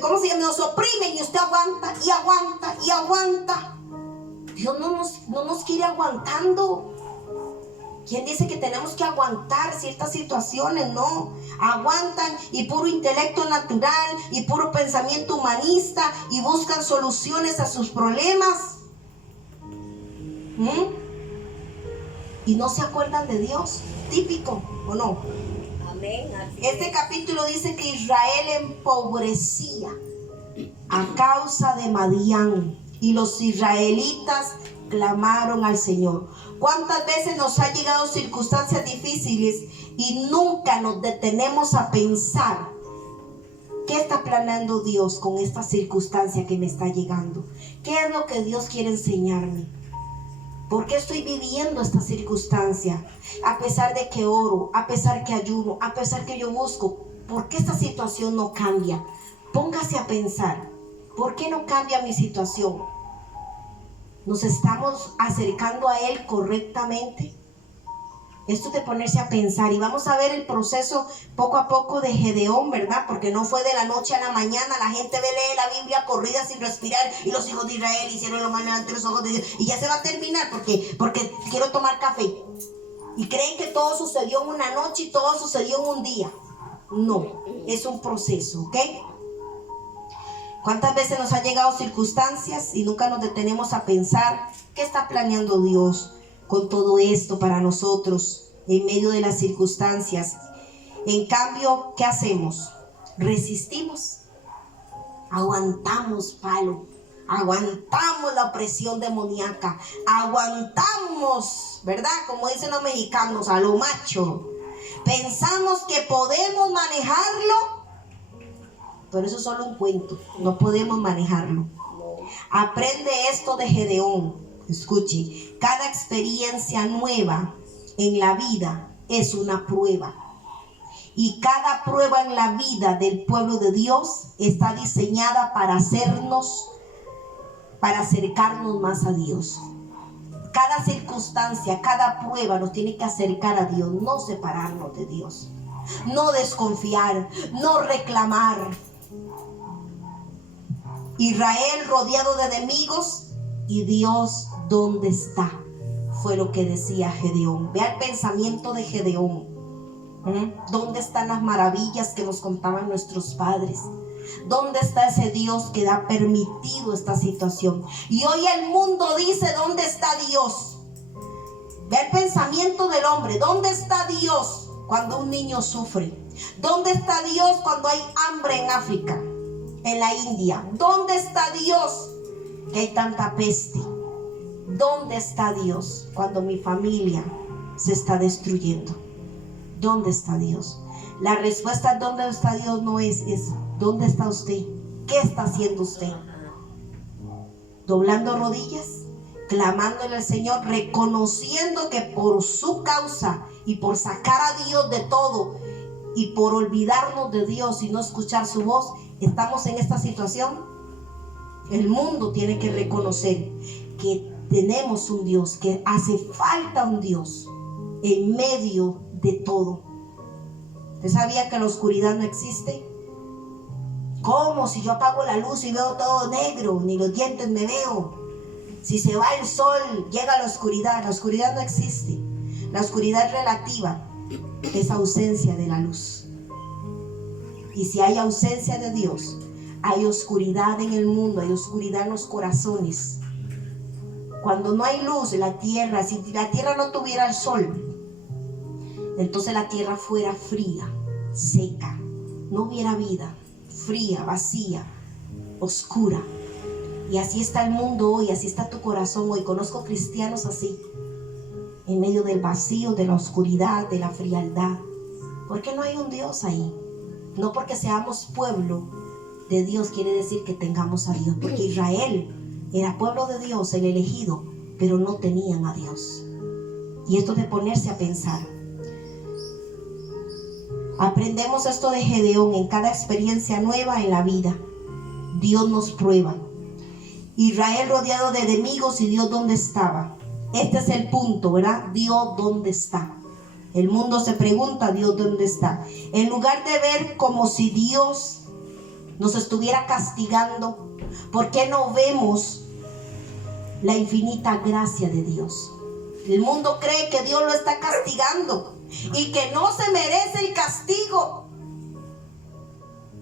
¿cómo se llama? Nos oprimen y usted aguanta y aguanta y aguanta. Dios no nos quiere aguantando. ¿Quién dice que tenemos que aguantar ciertas situaciones? No, aguantan y puro intelecto natural y puro pensamiento humanista y buscan soluciones a sus problemas. Y no se acuerdan de Dios. Típico, ¿o no? Amén. Este capítulo dice que Israel empobrecía a causa de Madián y los israelitas clamaron al Señor. ¿Cuántas veces nos han llegado circunstancias difíciles y nunca nos detenemos a pensar qué está planeando Dios con esta circunstancia que me está llegando? ¿Qué es lo que Dios quiere enseñarme? ¿Por qué estoy viviendo esta circunstancia? A pesar de que oro, a pesar que ayuno, a pesar que yo busco, ¿por qué esta situación no cambia? Póngase a pensar, ¿por qué no cambia mi situación? ¿Nos estamos acercando a Él correctamente? Esto es de ponerse a pensar, y vamos a ver el proceso poco a poco de Gedeón, ¿verdad? Porque no fue de la noche a la mañana. La gente lee la Biblia corrida sin respirar, y los hijos de Israel hicieron lo malo ante los ojos de Dios, y ya se va a terminar porque quiero tomar café. Y creen que todo sucedió en una noche y todo sucedió en un día. No, es un proceso, ¿ok? ¿Cuántas veces nos han llegado circunstancias y nunca nos detenemos a pensar qué está planeando Dios con todo esto para nosotros en medio de las circunstancias? En cambio, ¿qué hacemos? Resistimos, aguantamos palo, aguantamos la opresión demoníaca, aguantamos, ¿verdad? Como dicen los mexicanos, a lo macho. Pensamos que podemos manejarlo, pero eso es solo un cuento, no podemos manejarlo. Aprende esto de Gedeón. Escuche, cada experiencia nueva en la vida es una prueba. Y cada prueba en la vida del pueblo de Dios está diseñada para acercarnos más a Dios. Cada circunstancia, cada prueba nos tiene que acercar a Dios, no separarnos de Dios. No desconfiar, no reclamar. Israel rodeado de enemigos, y Dios, ¿dónde está? Fue lo que decía Gedeón. Vea el pensamiento de Gedeón. ¿Dónde están las maravillas que nos contaban nuestros padres? ¿Dónde está ese Dios que ha permitido esta situación? Y hoy el mundo dice, ¿dónde está Dios? Ve el pensamiento del hombre. ¿Dónde está Dios cuando un niño sufre? ¿Dónde está Dios cuando hay hambre en África, en la India? ¿Dónde está Dios que hay tanta peste? ¿Dónde está Dios cuando mi familia se está destruyendo? ¿Dónde está Dios? La respuesta ¿dónde está Dios? No es ¿dónde está usted? ¿Qué está haciendo usted? Doblando rodillas, clamándole al Señor, reconociendo que por su causa y por sacar a Dios de todo y por olvidarnos de Dios y no escuchar su voz, estamos en esta situación. El mundo tiene que reconocer que tenemos un Dios, que hace falta un Dios en medio de todo. ¿Usted sabía que la oscuridad no existe? ¿Cómo? Si yo apago la luz y veo todo negro, ni los dientes me veo. Si se va el sol, llega la oscuridad. La oscuridad no existe. La oscuridad es relativa, es ausencia de la luz. Y si hay ausencia de Dios, hay oscuridad en el mundo, hay oscuridad en los corazones. Cuando no hay luz en la tierra, si la tierra no tuviera el sol, entonces la tierra fuera fría, seca, no hubiera vida, fría, vacía, oscura. Y así está el mundo hoy, así está tu corazón hoy. Conozco cristianos así, en medio del vacío, de la oscuridad, de la frialdad. ¿Por qué no hay un Dios ahí? No porque seamos pueblo de Dios quiere decir que tengamos a Dios, porque Israel era pueblo de Dios, el elegido, pero no tenían a Dios. Y esto de ponerse a pensar. Aprendemos esto de Gedeón en cada experiencia nueva en la vida. Dios nos prueba. Israel rodeado de enemigos y Dios dónde estaba. Este es el punto, ¿verdad? Dios dónde está. El mundo se pregunta, Dios dónde está. En lugar de ver como si Dios nos estuviera castigando, ¿por qué no vemos la infinita gracia de Dios? El mundo cree que Dios lo está castigando y que no se merece el castigo.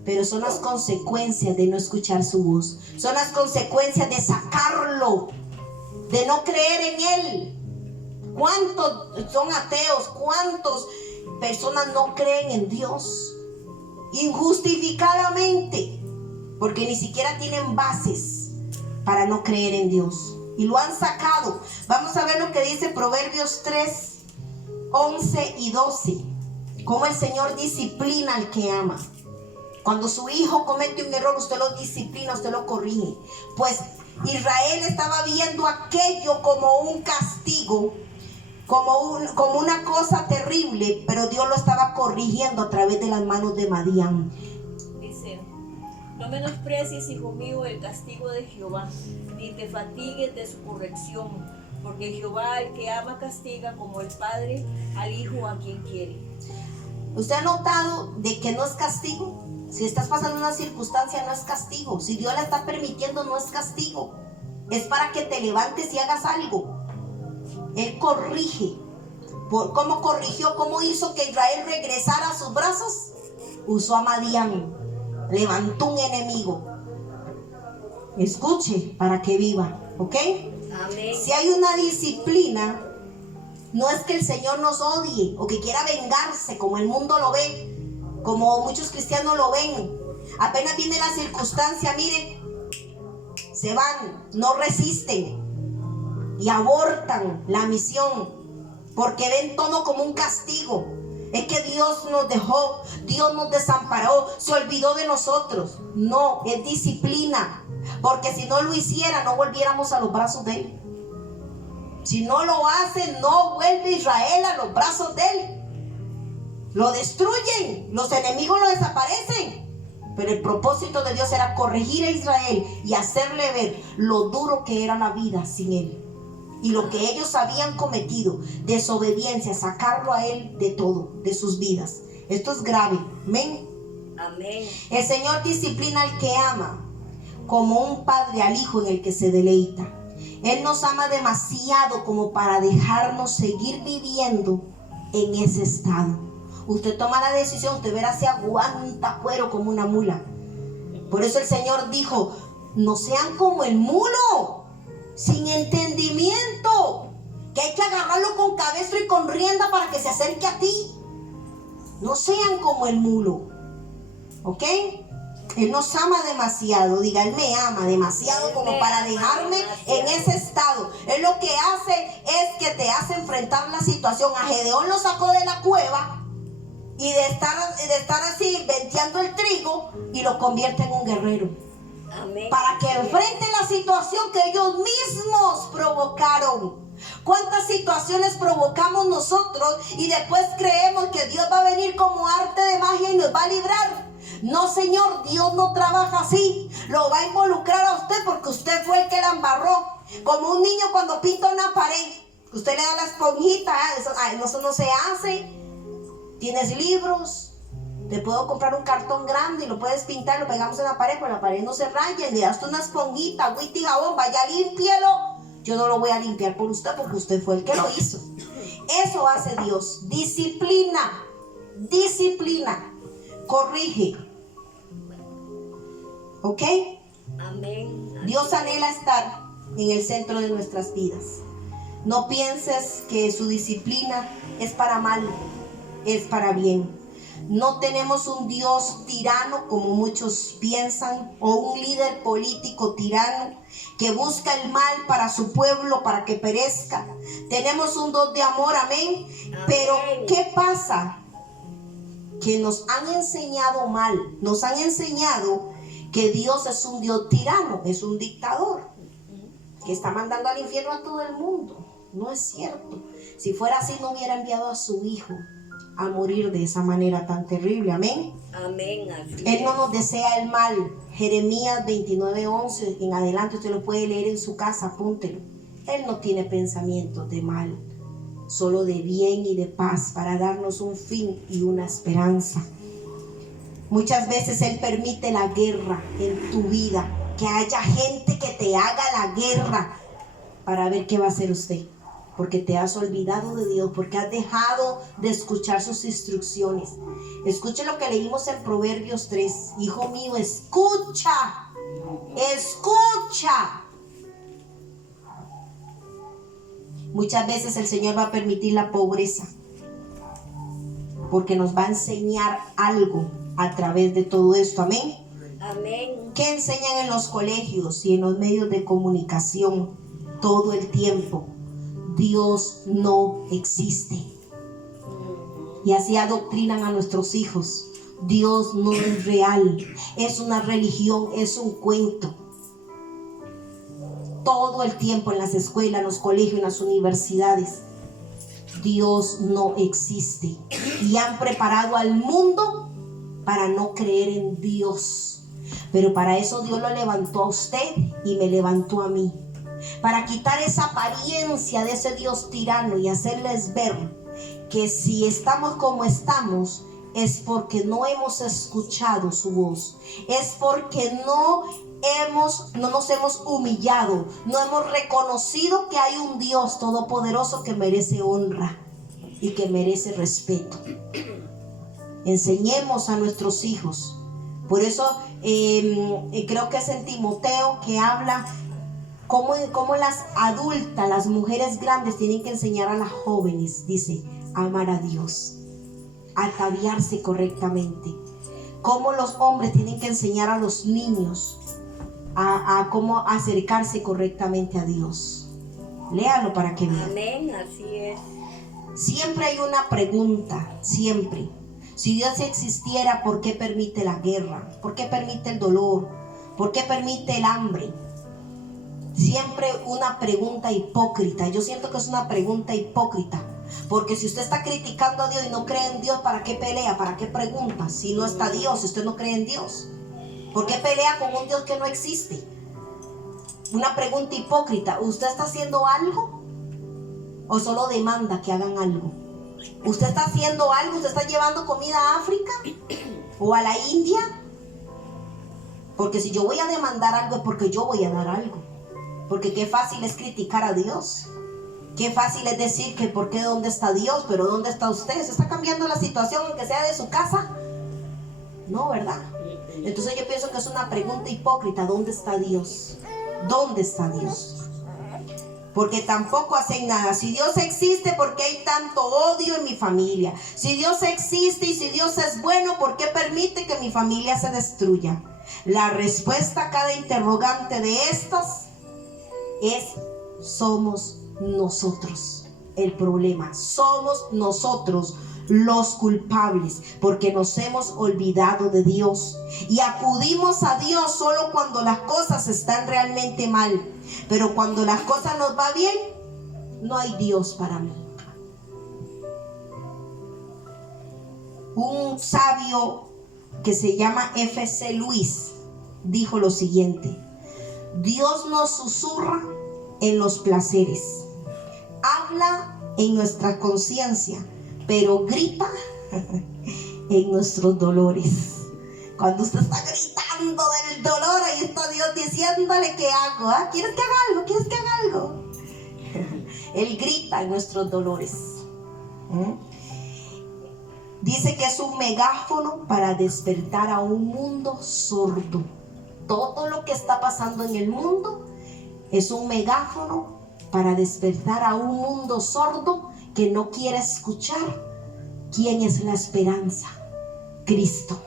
Pero son las consecuencias de no escuchar su voz. Son las consecuencias de sacarlo, de no creer en Él. ¿Cuántos son ateos? ¿Cuántas personas no creen en Dios? Injustificadamente, porque ni siquiera tienen bases para no creer en Dios. Y lo han sacado. Vamos a ver lo que dice Proverbios 3, 11 y 12. Cómo el Señor disciplina al que ama. Cuando su hijo comete un error, usted lo disciplina, usted lo corrige. Pues Israel estaba viendo aquello como un castigo, como una cosa terrible, pero Dios lo estaba corrigiendo a través de las manos de Madián. Dice: no menosprecies, hijo mío, el castigo de Jehová, ni te fatigues de su corrección, porque Jehová al que ama castiga, como el padre al hijo a quien quiere. ¿Usted ha notado de que no es castigo? Si estás pasando una circunstancia, no es castigo. Si Dios la está permitiendo, no es castigo. Es para que te levantes y hagas algo. Él corrige. ¿Cómo corrigió? ¿Cómo hizo que Israel regresara a sus brazos? Usó a Madián. Levantó un enemigo. Escuche para que viva. ¿Ok? Amén. Si hay una disciplina, no es que el Señor nos odie o que quiera vengarse como el mundo lo ve, como muchos cristianos lo ven. Apenas viene la circunstancia, mire, se van, no resisten y abortan la misión porque ven todo como un castigo. Es que Dios nos dejó, Dios nos desamparó, se olvidó de nosotros. No, es disciplina, porque si no lo hiciera, no volviéramos a los brazos de Él. Si no lo hace, no vuelve Israel a los brazos de Él. Lo destruyen, los enemigos lo desaparecen. Pero el propósito de Dios era corregir a Israel y hacerle ver lo duro que era la vida sin Él. Y lo que ellos habían cometido, desobediencia, sacarlo a Él de todo, de sus vidas. Esto es grave. Amén. Amén. El Señor disciplina al que ama, como un padre al hijo en el que se deleita. Él nos ama demasiado como para dejarnos seguir viviendo en ese estado. Usted toma la decisión, usted verá si aguanta cuero como una mula. Por eso el Señor dijo: no sean como el mulo, sin entendimiento, que hay que agarrarlo con cabestro y con rienda para que se acerque a ti. No sean como el mulo. ¿Ok? Él nos ama demasiado. Diga, Él me ama demasiado como para dejarme en ese estado. Él lo que hace es que te hace enfrentar la situación. A Gedeón lo sacó de la cueva y de estar así venteando el trigo y lo convierte en un guerrero. Amén. Para que enfrenten la situación que ellos mismos provocaron. ¿Cuántas situaciones provocamos nosotros y después creemos que Dios va a venir como arte de magia y nos va a librar? No, Señor, Dios no trabaja así. Lo va a involucrar a usted porque usted fue el que la embarró. Como un niño cuando pinta una pared, usted le da la esponjita. Eso no se hace. Tienes libros. Te puedo comprar un cartón grande y lo puedes pintar, lo pegamos en la pared, pero la pared no se raya. Le das una esponjita, agüita y jabón, vaya, límpielo. Yo no lo voy a limpiar por usted porque usted fue el que lo hizo. Eso hace Dios. Disciplina. Disciplina. Corrige. ¿Ok? Amén. Dios anhela estar en el centro de nuestras vidas. No pienses que su disciplina es para mal, es para bien. No tenemos un Dios tirano como muchos piensan, o un líder político tirano que busca el mal para su pueblo, para que perezca. Tenemos un Dios de amor, amén. Pero ¿qué pasa? Que nos han enseñado mal, nos han enseñado que Dios es un Dios tirano, es un dictador, que está mandando al infierno a todo el mundo. No es cierto. Si fuera así, no hubiera enviado a su Hijo a morir de esa manera tan terrible, amén. Amén. Así Él no nos desea el mal. Jeremías 29:11 en adelante, usted lo puede leer en su casa, apúntelo. Él no tiene pensamientos de mal, solo de bien y de paz, para darnos un fin y una esperanza. Muchas veces Él permite la guerra en tu vida, que haya gente que te haga la guerra para ver qué va a hacer usted. Porque te has olvidado de Dios, porque has dejado de escuchar sus instrucciones. Escuche lo que leímos en Proverbios 3. Hijo mío, escucha, escucha. Muchas veces el Señor va a permitir la pobreza, porque nos va a enseñar algo a través de todo esto, amén. Amén. ¿Qué enseñan en los colegios y en los medios de comunicación todo el tiempo? Dios no existe. Y así adoctrinan a nuestros hijos. Dios no es real. Es una religión, es un cuento. Todo el tiempo en las escuelas, en los colegios, en las universidades. Dios no existe. Y han preparado al mundo para no creer en Dios. Pero para eso Dios lo levantó a usted y me levantó a mí. Para quitar esa apariencia de ese Dios tirano y hacerles ver que si estamos como estamos es porque no hemos escuchado su voz, es porque no nos hemos humillado, no hemos reconocido que hay un Dios todopoderoso que merece honra y que merece respeto. Enseñemos a nuestros hijos. Por eso creo que es en Timoteo que habla cómo las adultas, las mujeres grandes tienen que enseñar a las jóvenes, dice, a amar a Dios, a ataviarse correctamente. Cómo los hombres tienen que enseñar a los niños a cómo acercarse correctamente a Dios. Léalo para que vean. Amén. Así es. Siempre hay una pregunta, siempre. Si Dios existiera, ¿por qué permite la guerra? ¿Por qué permite el dolor? ¿Por qué permite el hambre? Siempre una pregunta hipócrita. Yo siento que es una pregunta hipócrita. Porque si usted está criticando a Dios y no cree en Dios, ¿para qué pelea? ¿Para qué pregunta? Si no está Dios, si usted no cree en Dios, ¿por qué pelea con un Dios que no existe? Una pregunta hipócrita. ¿Usted está haciendo algo? ¿O solo demanda que hagan algo? ¿Usted está haciendo algo? ¿Usted está llevando comida a África? ¿O a la India? Porque si yo voy a demandar algo es porque yo voy a dar algo. Porque qué fácil es criticar a Dios. Qué fácil es decir que por qué, dónde está Dios, pero dónde está usted. ¿Se está cambiando la situación aunque sea de su casa? No, ¿verdad? Entonces yo pienso que es una pregunta hipócrita. ¿Dónde está Dios? ¿Dónde está Dios? Porque tampoco hacen nada. Si Dios existe, ¿por qué hay tanto odio en mi familia? Si Dios existe y si Dios es bueno, ¿por qué permite que mi familia se destruya? La respuesta a cada interrogante de estas es: somos nosotros el problema. Somos nosotros los culpables, porque nos hemos olvidado de Dios y acudimos a Dios solo cuando las cosas están realmente mal. Pero cuando las cosas nos va bien, no hay Dios para mí. Un sabio que se llama F.C. Lewis dijo lo siguiente: Dios nos susurra en los placeres, habla en nuestra conciencia, pero grita en nuestros dolores. Cuando usted está gritando del dolor, ahí está Dios diciéndole: ¿qué hago? ¿Ah? ¿Quieres que haga algo? ¿Quieres que haga algo? Él grita en nuestros dolores. Dice que es un megáfono para despertar a un mundo sordo. Todo lo que está pasando en el mundo es un megáfono para despertar a un mundo sordo que no quiere escuchar quién es la esperanza, Cristo.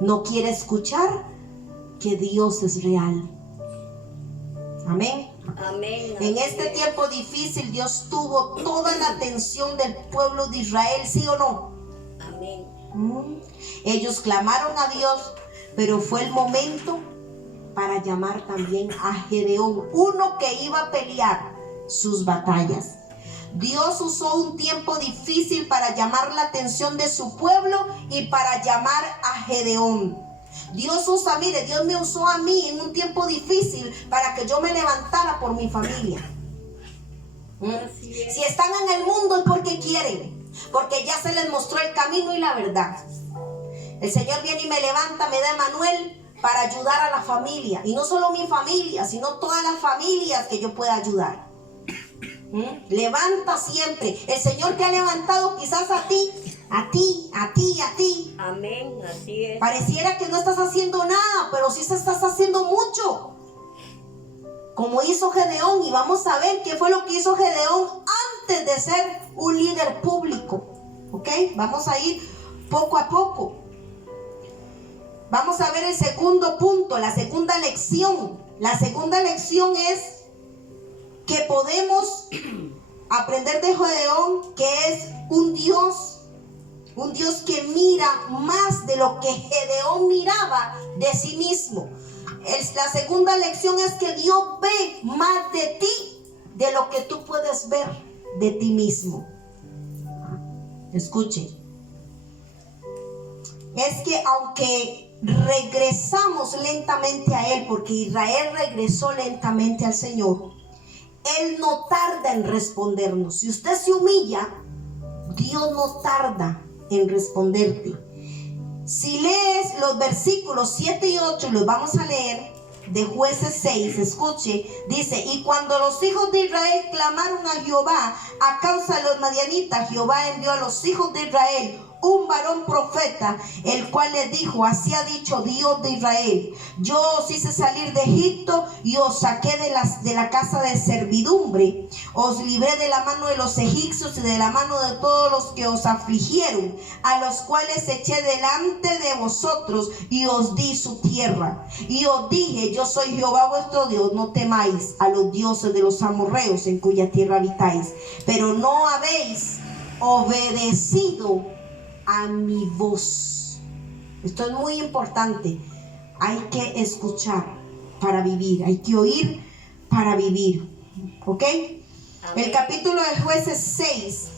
No quiere escuchar que Dios es real. Amén. Amén. En este tiempo difícil Dios tuvo toda la atención del pueblo de Israel, ¿sí o no? Amén. Ellos clamaron a Dios, pero fue el momento para llamar también a Gedeón, uno que iba a pelear sus batallas. Dios usó un tiempo difícil para llamar la atención de su pueblo y para llamar a Gedeón. Dios me usó a mí en un tiempo difícil para que yo me levantara por mi familia. Si están en el mundo es porque quieren, porque ya se les mostró el camino y la verdad. El Señor viene y me levanta, me da Emanuel para ayudar a la familia. Y no solo mi familia, sino todas las familias que yo pueda ayudar. Levanta siempre. El Señor te ha levantado quizás a ti. Amén, así es. Pareciera que no estás haciendo nada, pero sí estás haciendo mucho. Como hizo Gedeón, y vamos a ver qué fue lo que hizo Gedeón antes de ser un líder público. ¿Ok? Vamos a ir poco a poco. Vamos a ver el segundo punto, la segunda lección. La segunda lección es que podemos aprender de Gedeón, que es un Dios que mira más de lo que Gedeón miraba de sí mismo. La segunda lección es que Dios ve más de ti de lo que tú puedes ver de ti mismo. Escuche. Es que aunque regresamos lentamente a Él, porque Israel regresó lentamente al Señor, Él no tarda en respondernos. Si usted se humilla, Dios no tarda en responderte. Si lees los versículos 7 y 8, los vamos a leer de Jueces 6, escuche, dice: y cuando los hijos de Israel clamaron a Jehová a causa de los madianitas, Jehová envió a los hijos de Israel un varón profeta, el cual les dijo: así ha dicho Dios de Israel, yo os hice salir de Egipto y os saqué de la casa de servidumbre, os libré de la mano de los egipcios y de la mano de todos los que os afligieron, a los cuales eché delante de vosotros y os di su tierra, y os dije: yo soy Jehová vuestro Dios, no temáis a los dioses de los amorreos en cuya tierra habitáis, pero no habéis obedecido a mi voz. Esto es muy importante. Hay que escuchar para vivir, hay que oír para vivir. ¿Ok? Amén. El capítulo de Jueces 6,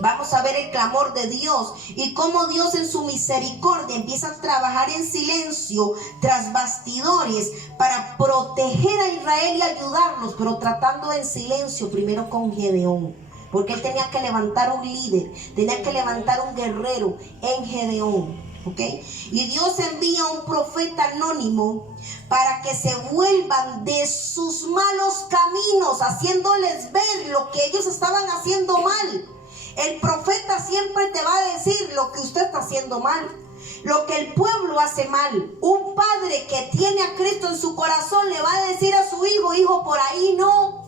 vamos a ver el clamor de Dios y cómo Dios en su misericordia empieza a trabajar en silencio tras bastidores para proteger a Israel y ayudarlos, pero tratando en silencio primero con Gedeón. Porque él tenía que levantar un líder, tenía que levantar un guerrero en Gedeón. ¿Ok? Y Dios envía un profeta anónimo para que se vuelvan de sus malos caminos, haciéndoles ver lo que ellos estaban haciendo mal. El profeta siempre te va a decir lo que usted está haciendo mal, lo que el pueblo hace mal. Un padre que tiene a Cristo en su corazón le va a decir a su hijo: hijo, por ahí no.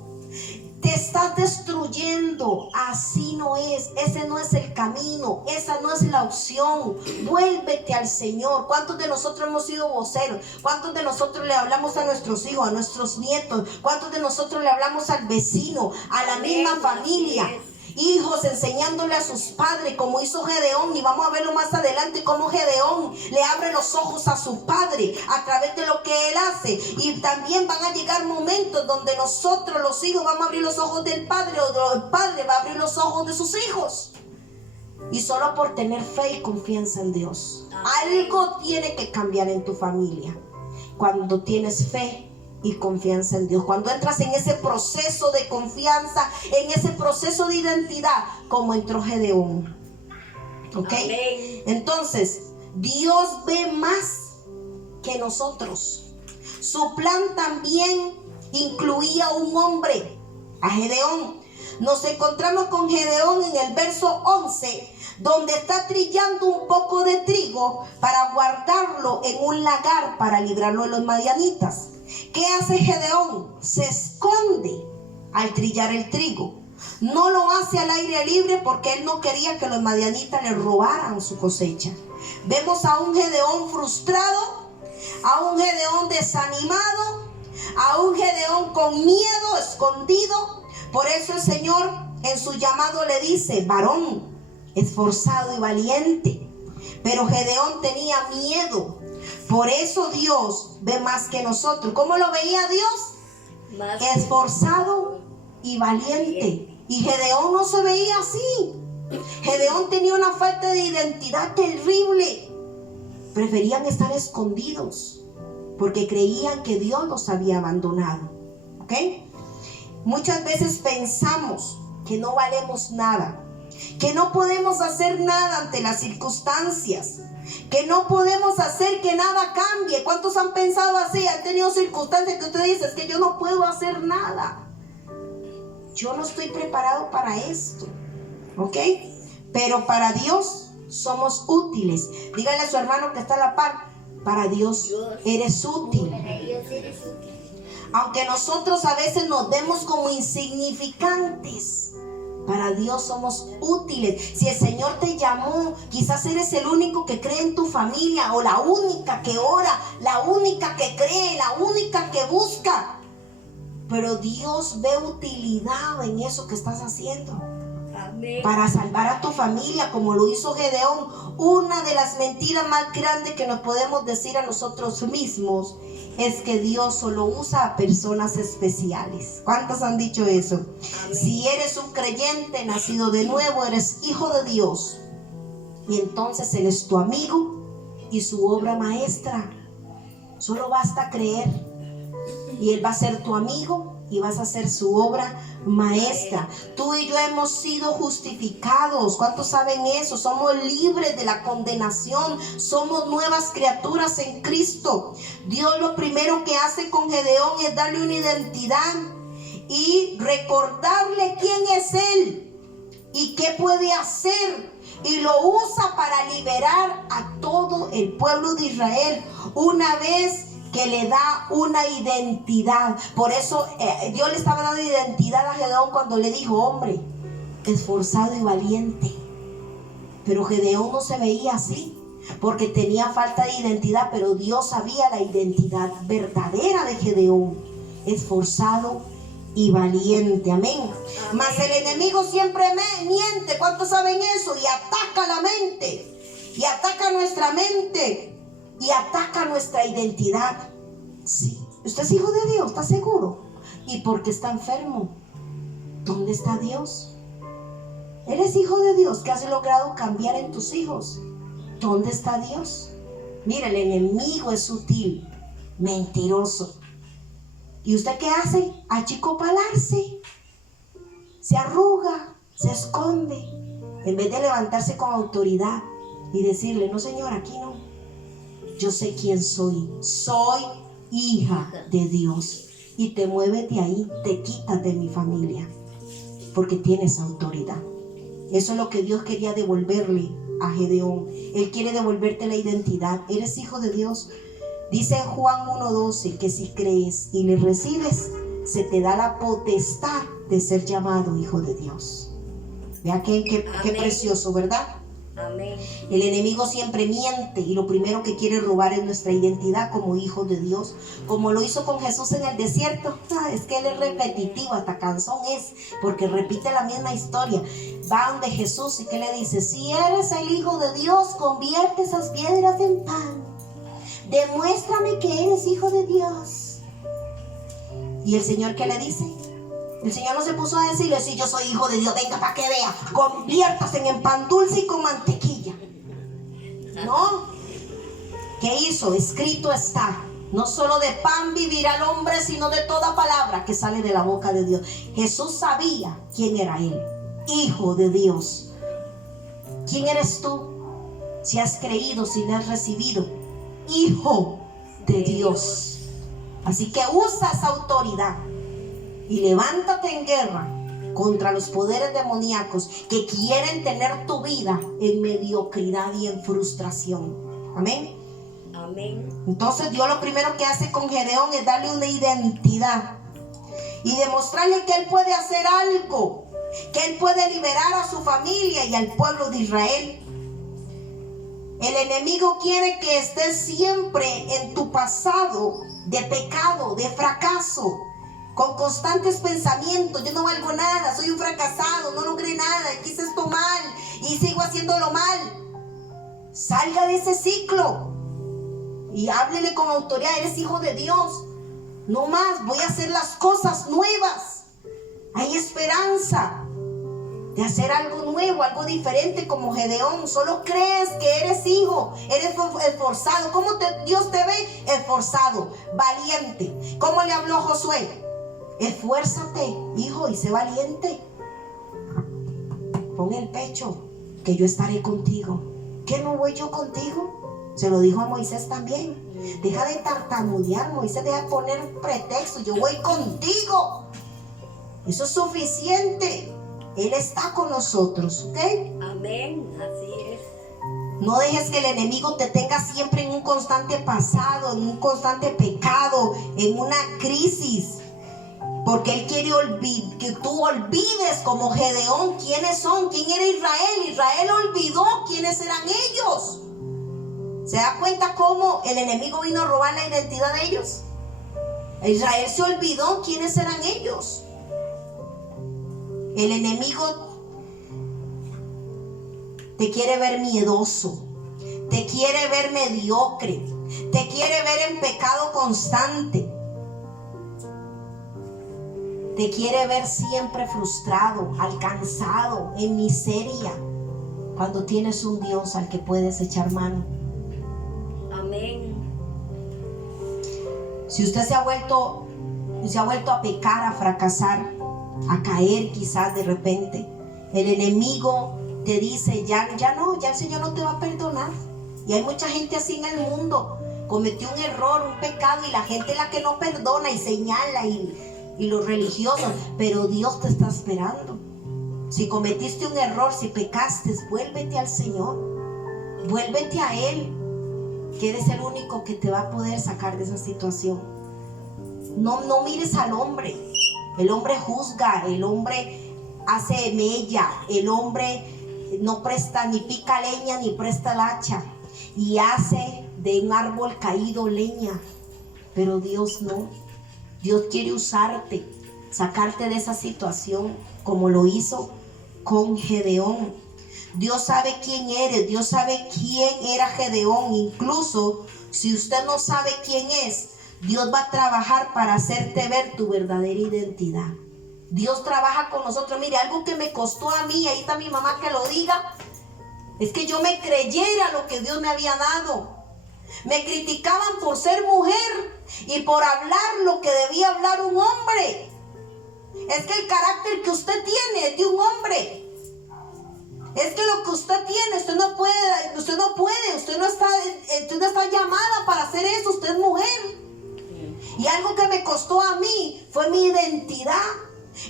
Te estás destruyendo, así no es, ese no es el camino, esa no es la opción. Vuélvete al Señor. ¿Cuántos de nosotros hemos sido voceros? ¿Cuántos de nosotros le hablamos a nuestros hijos, a nuestros nietos? ¿Cuántos de nosotros le hablamos al vecino, a la misma familia? hijos enseñándole a sus padres, como hizo Gedeón, y vamos a verlo más adelante, cómo Gedeón le abre los ojos a su padre a través de lo que él hace. Y también van a llegar momentos donde nosotros los hijos vamos a abrir los ojos del padre, o el padre va a abrir los ojos de sus hijos. Y solo por tener fe y confianza en Dios. Algo tiene que cambiar en tu familia cuando tienes fe y confianza en Dios. Cuando entras en ese proceso de confianza, en ese proceso de identidad, como entró Gedeón. ¿Ok? Amén. Entonces, Dios ve más que nosotros. Su plan también incluía un hombre, a Gedeón. Nos encontramos con Gedeón en el verso 11, donde está trillando un poco de trigo para guardarlo en un lagar para librarlo de los madianitas. ¿Qué hace Gedeón? Se esconde al trillar el trigo. No lo hace al aire libre porque él no quería que los madianitas le robaran su cosecha. Vemos a un Gedeón frustrado, a un Gedeón desanimado, a un Gedeón con miedo, escondido. Por eso el Señor en su llamado le dice: varón esforzado y valiente. Pero Gedeón tenía miedo. Por eso Dios ve más que nosotros. ¿Cómo lo veía Dios? Esforzado y valiente. Y Gedeón no se veía así. Gedeón tenía una falta de identidad terrible. Preferían estar escondidos porque creían que Dios los había abandonado. ¿Ok? Muchas veces pensamos que no valemos nada, que no podemos hacer nada ante las circunstancias, que no podemos hacer que nada cambie. ¿Cuántos han pensado así? Han tenido circunstancias que usted dice: es que yo no puedo hacer nada, yo no estoy preparado para esto. ¿Ok? Pero para Dios somos útiles. Dígale a su hermano que está a la par: para Dios eres útil. Aunque nosotros a veces nos vemos como insignificantes, para Dios somos útiles. Si el Señor te llamó, quizás eres el único que cree en tu familia, o la única que ora, la única que cree, la única que busca. Pero Dios ve utilidad en eso que estás haciendo. Amén. Para salvar a tu familia, como lo hizo Gedeón. Una de las mentiras más grandes que nos podemos decir a nosotros mismos es que Dios solo usa a personas especiales. ¿Cuántos han dicho eso? Amén. Si eres un creyente nacido de nuevo, eres hijo de Dios, y entonces Él es tu amigo y su obra maestra. Solo basta creer y Él va a ser tu amigo y vas a hacer su obra maestra. Tú y yo hemos sido justificados. ¿Cuántos saben eso? Somos libres de la condenación. Somos nuevas criaturas en Cristo. Dios lo primero que hace con Gedeón es darle una identidad y recordarle quién es Él y qué puede hacer. Y lo usa para liberar a todo el pueblo de Israel una vez que le da una identidad. Por eso Dios le estaba dando identidad a Gedeón cuando le dijo: hombre esforzado y valiente. Pero Gedeón no se veía así porque tenía falta de identidad. Pero Dios sabía la identidad verdadera de Gedeón: esforzado y valiente. Amén. Mas el enemigo siempre miente. ¿Cuántos saben eso? Y ataca la mente, y ataca nuestra mente, y ataca nuestra identidad. Sí, usted es hijo de Dios, ¿está seguro? ¿Y por qué está enfermo? ¿Dónde está Dios? Eres hijo de Dios, ¿qué has logrado cambiar en tus hijos? ¿Dónde está Dios? Mira, el enemigo es sutil, mentiroso. ¿Y usted qué hace? Achicopalarse, se arruga, se esconde, en vez de levantarse con autoridad y decirle: no, Señor, aquí no. Yo sé quién soy. Soy hija de Dios. Y te mueves de ahí, te quitas de mi familia, porque tienes autoridad. Eso es lo que Dios quería devolverle a Gedeón. Él quiere devolverte la identidad. Eres hijo de Dios. Dice en Juan 1:12 que si crees y le recibes, se te da la potestad de ser llamado hijo de Dios. Vea qué precioso, ¿verdad? Amén. El enemigo siempre miente y lo primero que quiere robar es nuestra identidad como hijos de Dios, como lo hizo con Jesús en el desierto. Es que él es repetitivo, hasta cansón es, porque repite la misma historia. Va donde Jesús y que le dice: si eres el Hijo de Dios, convierte esas piedras en pan. Demuéstrame que eres Hijo de Dios. ¿Y el Señor qué le dice? El Señor no se puso a decirle: si yo soy hijo de Dios, venga para que vea, conviértase en pan dulce y con mantequilla. No. ¿Qué hizo? Escrito está: no solo de pan vivirá el hombre, sino de toda palabra que sale de la boca de Dios. Jesús sabía quién era él, Hijo de Dios. ¿Quién eres tú? Si has creído, si le has recibido, Hijo de Dios. Así que usa esa autoridad y levántate en guerra contra los poderes demoníacos que quieren tener tu vida en mediocridad y en frustración. Amén. Amén. Entonces Dios lo primero que hace con Gedeón es darle una identidad y demostrarle que él puede hacer algo, que él puede liberar a su familia y al pueblo de Israel. El enemigo quiere que estés siempre en tu pasado de pecado, de fracaso, con constantes pensamientos: yo no valgo nada, soy un fracasado, no logré nada, hice esto mal y sigo haciéndolo mal. Salga de ese ciclo y háblele con autoridad: eres hijo de Dios, no más, voy a hacer las cosas nuevas. Hay esperanza de hacer algo nuevo, algo diferente, como Gedeón. Solo crees que eres hijo, eres esforzado. ¿Cómo Dios te ve? Esforzado, valiente. ¿Cómo le habló Josué? Esfuérzate, hijo, y sé valiente. Pon el pecho, que yo estaré contigo. ¿Qué no voy yo contigo? Se lo dijo a Moisés también. Deja de tartamudear, Moisés, deja de poner pretextos. Yo voy contigo. Eso es suficiente. Él está con nosotros, ¿ok? Amén. Así es. No dejes que el enemigo te tenga siempre en un constante pasado, en un constante pecado, en una crisis. Porque él quiere que tú olvides, como Gedeón, quiénes son, quién era Israel. Israel olvidó quiénes eran ellos. ¿Se da cuenta cómo el enemigo vino a robar la identidad de ellos? Israel se olvidó quiénes eran ellos. El enemigo te quiere ver miedoso, te quiere ver mediocre, te quiere ver en pecado constante, te quiere ver siempre frustrado, alcanzado, en miseria, cuando tienes un Dios al que puedes echar mano. Amén. Si usted se ha vuelto a pecar, a fracasar, a caer quizás de repente, el enemigo te dice: ya el Señor no te va a perdonar. Y hay mucha gente así en el mundo. Cometió un error, un pecado, y la gente es la que no perdona y señala, y los religiosos. Pero Dios te está esperando. Si cometiste un error, si pecaste, vuélvete al Señor, vuélvete a Él, que eres el único que te va a poder sacar de esa situación. No mires al hombre. El hombre juzga, el hombre hace mella, el hombre no presta, ni pica leña, ni presta el hacha, y hace de un árbol caído leña. Pero Dios no. Dios quiere usarte, sacarte de esa situación, como lo hizo con Gedeón. Dios sabe quién eres, Dios sabe quién era Gedeón. Incluso si usted no sabe quién es, Dios va a trabajar para hacerte ver tu verdadera identidad. Dios trabaja con nosotros. Mire, algo que me costó a mí, ahí está mi mamá que lo diga, es que yo me creyera lo que Dios me había dado. Me criticaban por ser mujer y por hablar lo que debía hablar un hombre. Es que el carácter que usted tiene es de un hombre. Es que lo que usted tiene, usted no está llamada para hacer eso, usted es mujer. Y algo que me costó a mí fue mi identidad.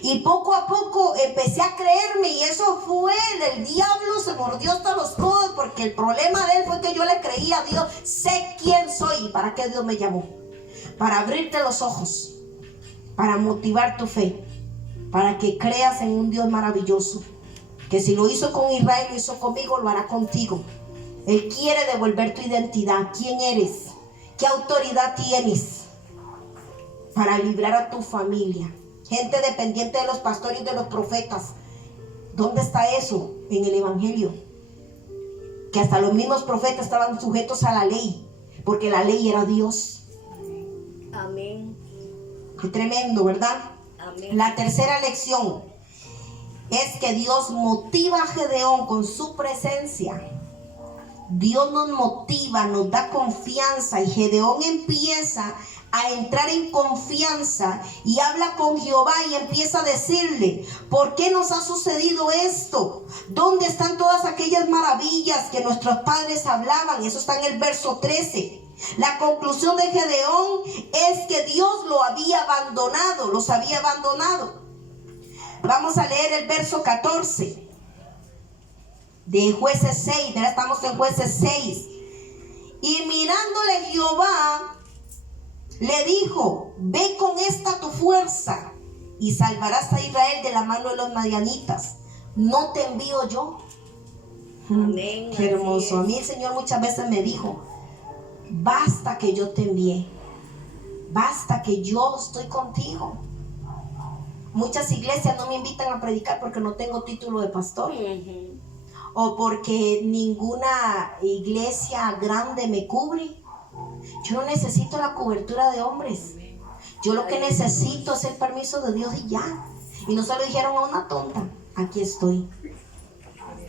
Y poco a poco empecé a creerme, y eso fue, el diablo se mordió hasta los codos, porque el problema de él fue que yo le creía a Dios. Sé quién soy y para qué Dios me llamó. Para abrirte los ojos, para motivar tu fe, para que creas en un Dios maravilloso, que si lo hizo con Israel, lo hizo conmigo, lo hará contigo. Él quiere devolver tu identidad. ¿Quién eres? ¿Qué autoridad tienes para librar a tu familia? Gente dependiente de los pastores y de los profetas. ¿Dónde está eso en el evangelio? Que hasta los mismos profetas estaban sujetos a la ley, porque la ley era Dios. Amén. Qué tremendo, ¿verdad? Amén. La tercera lección es que Dios motiva a Gedeón con su presencia. Dios nos motiva, nos da confianza, y Gedeón empieza a entrar en confianza y habla con Jehová y empieza a decirle: ¿por qué nos ha sucedido esto? ¿Dónde están todas aquellas maravillas que nuestros padres hablaban? Eso está en el verso 13. La conclusión de Gedeón es que Dios los había abandonado. Vamos a leer el verso 14 de Jueces 6. Ahora estamos en Jueces 6. Y mirándole Jehová, le dijo: ve con esta tu fuerza y salvarás a Israel de la mano de los madianitas. ¿No te envío yo? Amén. Qué hermoso. A mí el Señor muchas veces me dijo: basta que yo te envié, basta que yo estoy contigo. Muchas iglesias no me invitan a predicar porque no tengo título de pastor, o porque ninguna iglesia grande me cubre. Yo no necesito la cobertura de hombres. Yo lo que necesito es el permiso de Dios y ya. Y no se lo dijeron a una tonta: aquí estoy.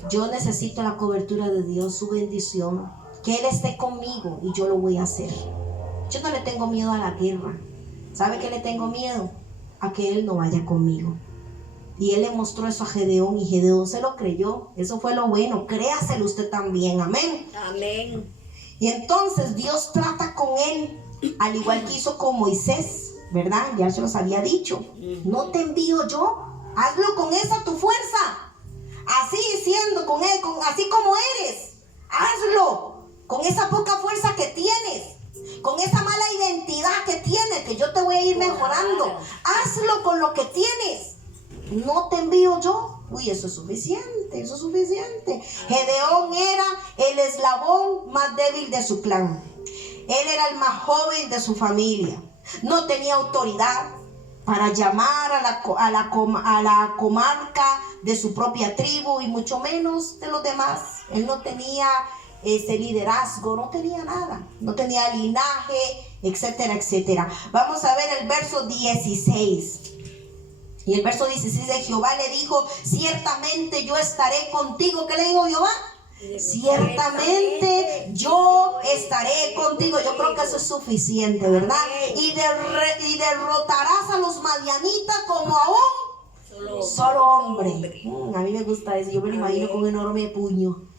Yo necesito la cobertura de Dios, su bendición, que Él esté conmigo, y yo lo voy a hacer. Yo no le tengo miedo a la guerra. ¿Sabe qué le tengo miedo? A que Él no vaya conmigo. Y Él le mostró eso a Gedeón, y Gedeón se lo creyó. Eso fue lo bueno. Créaselo usted también. Amén. Amén. Y entonces Dios trata con él, al igual que hizo con Moisés, ¿verdad? Ya se los había dicho. No te envío yo. Hazlo con esa tu fuerza. Así siendo con él, así como eres. Hazlo con esa poca fuerza que tienes, con esa mala identidad que tienes, que yo te voy a ir mejorando. Hazlo con lo que tienes. No te envío yo. Uy, eso es suficiente, eso es suficiente. Gedeón era el eslabón más débil de su clan. Él era el más joven de su familia. No tenía autoridad para llamar a la comarca de su propia tribu, y mucho menos de los demás. Él no tenía ese liderazgo, no tenía nada, no tenía linaje, etcétera, etcétera. Vamos a ver el verso 16. Y el verso 16 de Jehová le dijo: ciertamente yo estaré contigo. ¿Qué le dijo Jehová? Ciertamente yo estaré contigo. Yo creo que eso es suficiente, ¿verdad? Y derrotarás a los madianitas como a un solo hombre. A mí me gusta eso. Yo me lo imagino con un enorme puño.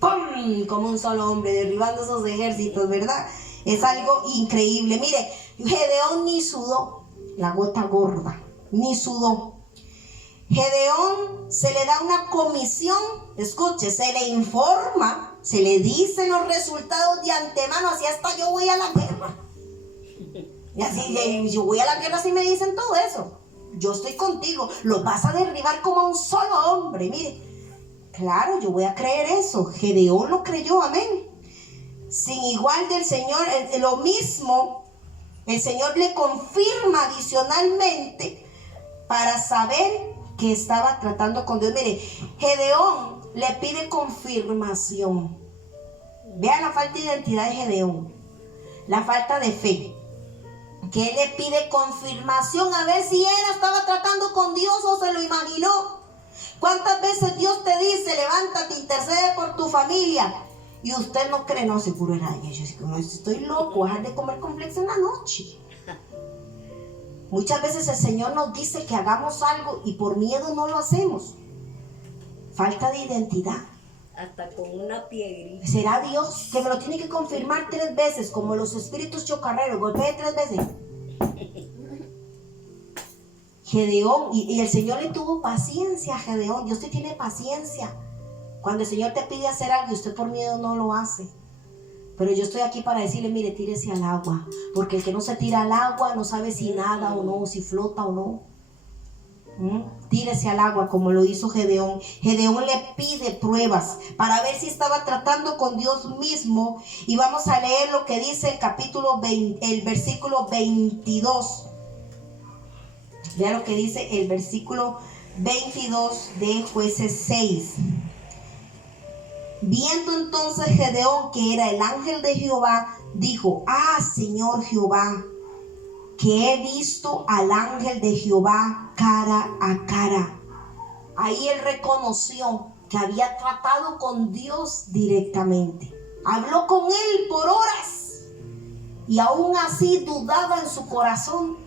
¡Pum! Como un solo hombre derribando esos ejércitos, ¿verdad? Es algo increíble. Mire, Gedeón ni sudó la gota gorda, ni sudó. Gedeón se le da una comisión, escuche, se le informa, se le dicen los resultados de antemano, así hasta yo voy a la guerra. Y así yo voy a la guerra si me dicen todo eso. Yo estoy contigo, los vas a derribar como a un solo hombre. Mire, claro, yo voy a creer eso. Gedeón lo creyó, amén. Sin igual del Señor, lo mismo, el Señor le confirma adicionalmente para saber que estaba tratando con Dios. Mire, Gedeón le pide confirmación. Vean la falta de identidad de Gedeón, la falta de fe, que él le pide confirmación a ver si él estaba tratando con Dios o se lo imaginó. ¿Cuántas veces Dios te dice: levántate, intercede por tu familia, y usted no cree? No, seguro era ella. Yo digo: no, estoy loco, dejar de comer complex en la noche. Muchas veces el Señor nos dice que hagamos algo y por miedo no lo hacemos. Falta de identidad. Hasta con una piedrita. ¿Será Dios que me lo tiene que confirmar 3 veces, como los espíritus chocarreros? Golpee 3 veces. Gedeón, y el Señor le tuvo paciencia a Gedeón. Dios te tiene paciencia. Cuando el Señor te pide hacer algo y usted por miedo no lo hace. Pero yo estoy aquí para decirle: mire, tírese al agua. Porque el que no se tira al agua no sabe si nada o no, si flota o no. tírese al agua como lo hizo Gedeón. Gedeón le pide pruebas para ver si estaba tratando con Dios mismo. Y vamos a leer lo que dice el capítulo 20, el versículo 22. Vea lo que dice el versículo 22 de Jueces 6. Viendo entonces Gedeón que era el ángel de Jehová, dijo: Señor Jehová, que he visto al ángel de Jehová cara a cara. Ahí él reconoció que había tratado con Dios directamente. Habló con él por horas y aún así dudaba en su corazón.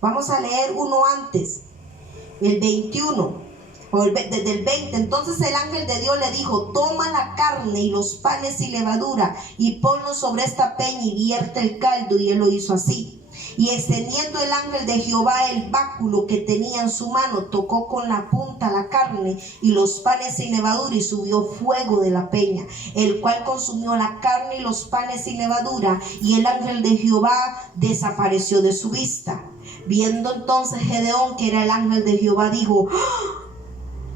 Vamos a leer uno antes, el 21. Desde el 20, entonces el ángel de Dios le dijo: toma la carne y los panes y levadura y ponlos sobre esta peña y vierte el caldo. Y él lo hizo así. Y extendiendo el ángel de Jehová el báculo que tenía en su mano, tocó con la punta la carne y los panes y levadura, y subió fuego de la peña, el cual consumió la carne y los panes y levadura, y el ángel de Jehová desapareció de su vista. Viendo entonces Gedeón que era el ángel de Jehová, dijo: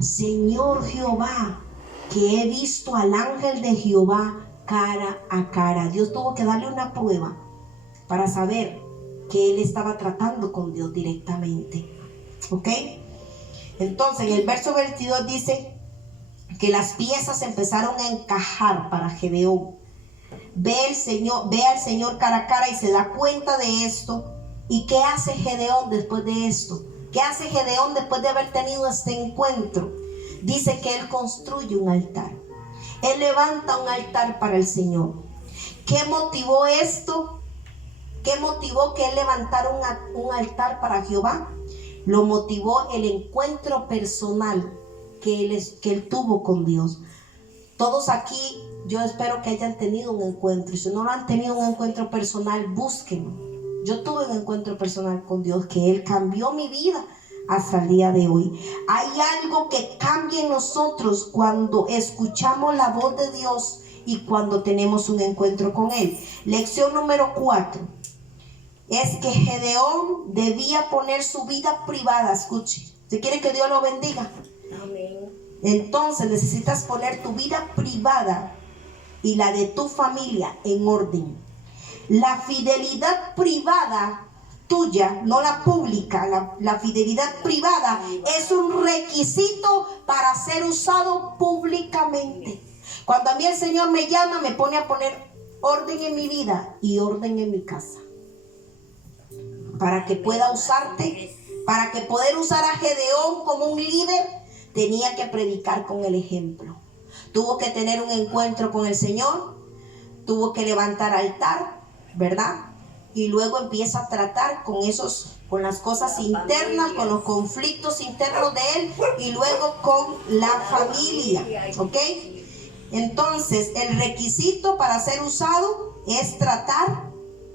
Señor Jehová, que he visto al ángel de Jehová cara a cara. Dios tuvo que darle una prueba para saber que él estaba tratando con Dios directamente. ¿Ok? Entonces en el verso 22 dice que las piezas empezaron a encajar para Gedeón. Ve al Señor cara a cara y se da cuenta de esto. ¿Y qué hace Gedeón después de esto? ¿Qué hace Gedeón después de haber tenido este encuentro? Dice que él construye un altar. Él levanta un altar para el Señor. ¿Qué motivó esto? ¿Qué motivó que él levantara un altar para Jehová? Lo motivó el encuentro personal que él tuvo con Dios. Todos aquí, yo espero que hayan tenido un encuentro. Y si no lo han tenido un encuentro personal, búsquenlo. Yo tuve un encuentro personal con Dios, que Él cambió mi vida hasta el día de hoy. Hay algo que cambia en nosotros cuando escuchamos la voz de Dios y cuando tenemos un encuentro con Él. Lección número 4 es que Gedeón debía poner su vida privada. Escuche, si quiere que Dios lo bendiga. Amén. Entonces necesitas poner tu vida privada y la de tu familia en orden. La fidelidad privada tuya, no la pública, la fidelidad privada es un requisito para ser usado públicamente. Cuando a mí el Señor me llama, me pone a poner orden en mi vida y orden en mi casa, para que pueda usarte. Para que poder usar a Gedeón como un líder, tenía que predicar con el ejemplo. Tuvo que tener un encuentro con el Señor, tuvo que levantar altar, ¿verdad? Y luego empieza a tratar con las cosas internas, con los conflictos internos de él, y luego con la familia, ¿ok? Entonces, el requisito para ser usado es tratar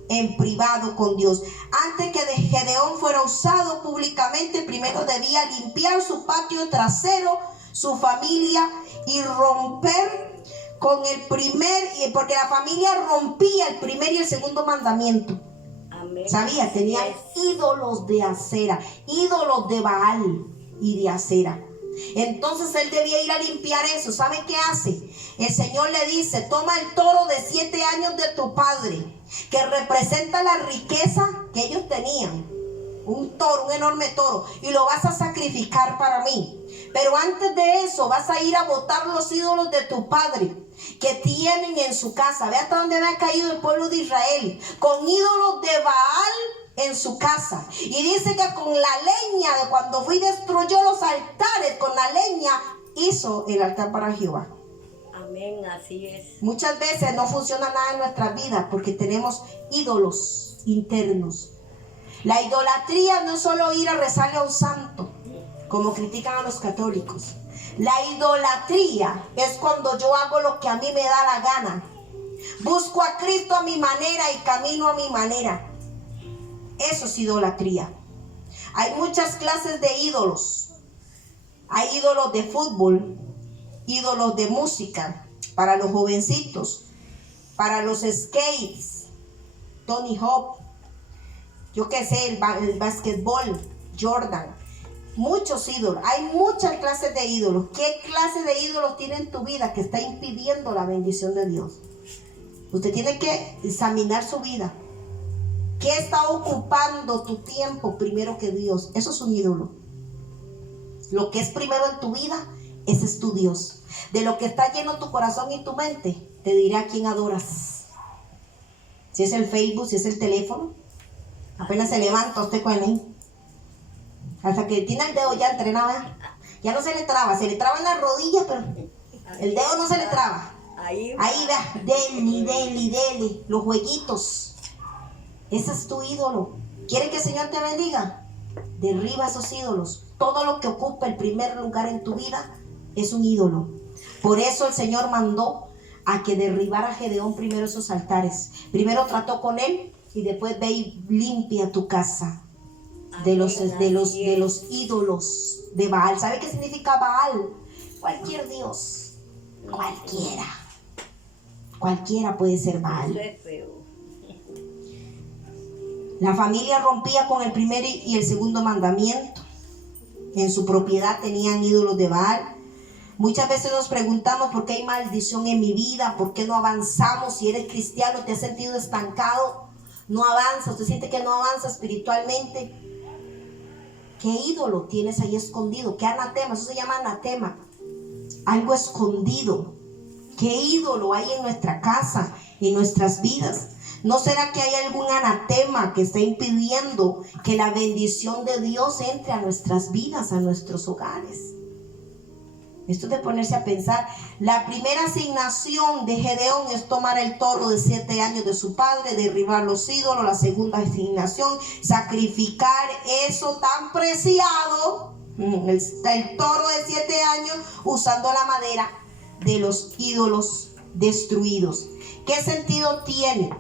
en privado con Dios. Antes que Gedeón fuera usado públicamente, primero debía limpiar su patio trasero, su familia, y romper con el porque la familia rompía el primer y el segundo mandamiento. Amén. ¿Sabía? Tenían ídolos de acera, ídolos de Baal y de acera. Entonces él debía ir a limpiar eso. ¿Sabe qué hace? El Señor le dice: toma el toro de 7 años de tu padre, que representa la riqueza que ellos tenían. Un toro, un enorme toro, y lo vas a sacrificar para mí. Pero antes de eso vas a ir a botar los ídolos de tu padre que tienen en su casa. Ve hasta dónde me ha caído el pueblo de Israel, con ídolos de Baal en su casa. Y dice que con la leña de cuando fui destruyó los altares, con la leña hizo el altar para Jehová. Amén, así es. Muchas veces no funciona nada en nuestra vida porque tenemos ídolos internos. La idolatría no es solo ir a rezarle a un santo, como critican a los católicos. La idolatría es cuando yo hago lo que a mí me da la gana. Busco a Cristo a mi manera y camino a mi manera. Eso es idolatría. Hay muchas clases de ídolos. Hay ídolos de fútbol, ídolos de música, para los jovencitos, para los skates, Tony Hawk, yo qué sé, el básquetbol, Jordan. muchos ídolos, hay muchas clases de ídolos. ¿Qué clase de ídolos tiene en tu vida que está impidiendo la bendición de Dios? Usted tiene que examinar su vida. ¿Qué está ocupando tu tiempo primero que Dios? Eso es un ídolo. Lo que es primero en tu vida, ese es tu Dios. De lo que está lleno tu corazón y tu mente, te diré a quién adoras. Si es el Facebook, si es el teléfono, apenas se levanta usted con él. Hasta que tiene el dedo ya entrenado, ya no se le traba en las rodillas, pero el dedo no se le traba. Ahí vea, dele, los jueguitos. Ese es tu ídolo. ¿Quiere que el Señor te bendiga? Derriba esos ídolos. Todo lo que ocupa el primer lugar en tu vida es un ídolo. Por eso el Señor mandó a que derribara a Gedeón primero esos altares. Primero trató con él y después ve y limpia tu casa de los ídolos de Baal. ¿Sabe qué significa Baal? Cualquier dios, cualquiera puede ser Baal. Eso es feo. La familia rompía con el primer y el segundo mandamiento. En su propiedad tenían ídolos de Baal. Muchas veces nos preguntamos por qué hay maldición en mi vida, por qué no avanzamos. Si eres cristiano, te has sentido estancado, no avanzas, te sientes que no avanzas espiritualmente. ¿Qué ídolo tienes ahí escondido? ¿Qué anatema? Eso se llama anatema. Algo escondido. ¿Qué ídolo hay en nuestra casa, en nuestras vidas? ¿No será que hay algún anatema que está impidiendo que la bendición de Dios entre a nuestras vidas, a nuestros hogares? Esto es de ponerse a pensar. La primera asignación de Gedeón es tomar el toro de 7 años de su padre, derribar los ídolos. La segunda asignación, sacrificar eso tan preciado, el toro de 7 años, usando la madera de los ídolos destruidos. ¿Qué sentido tiene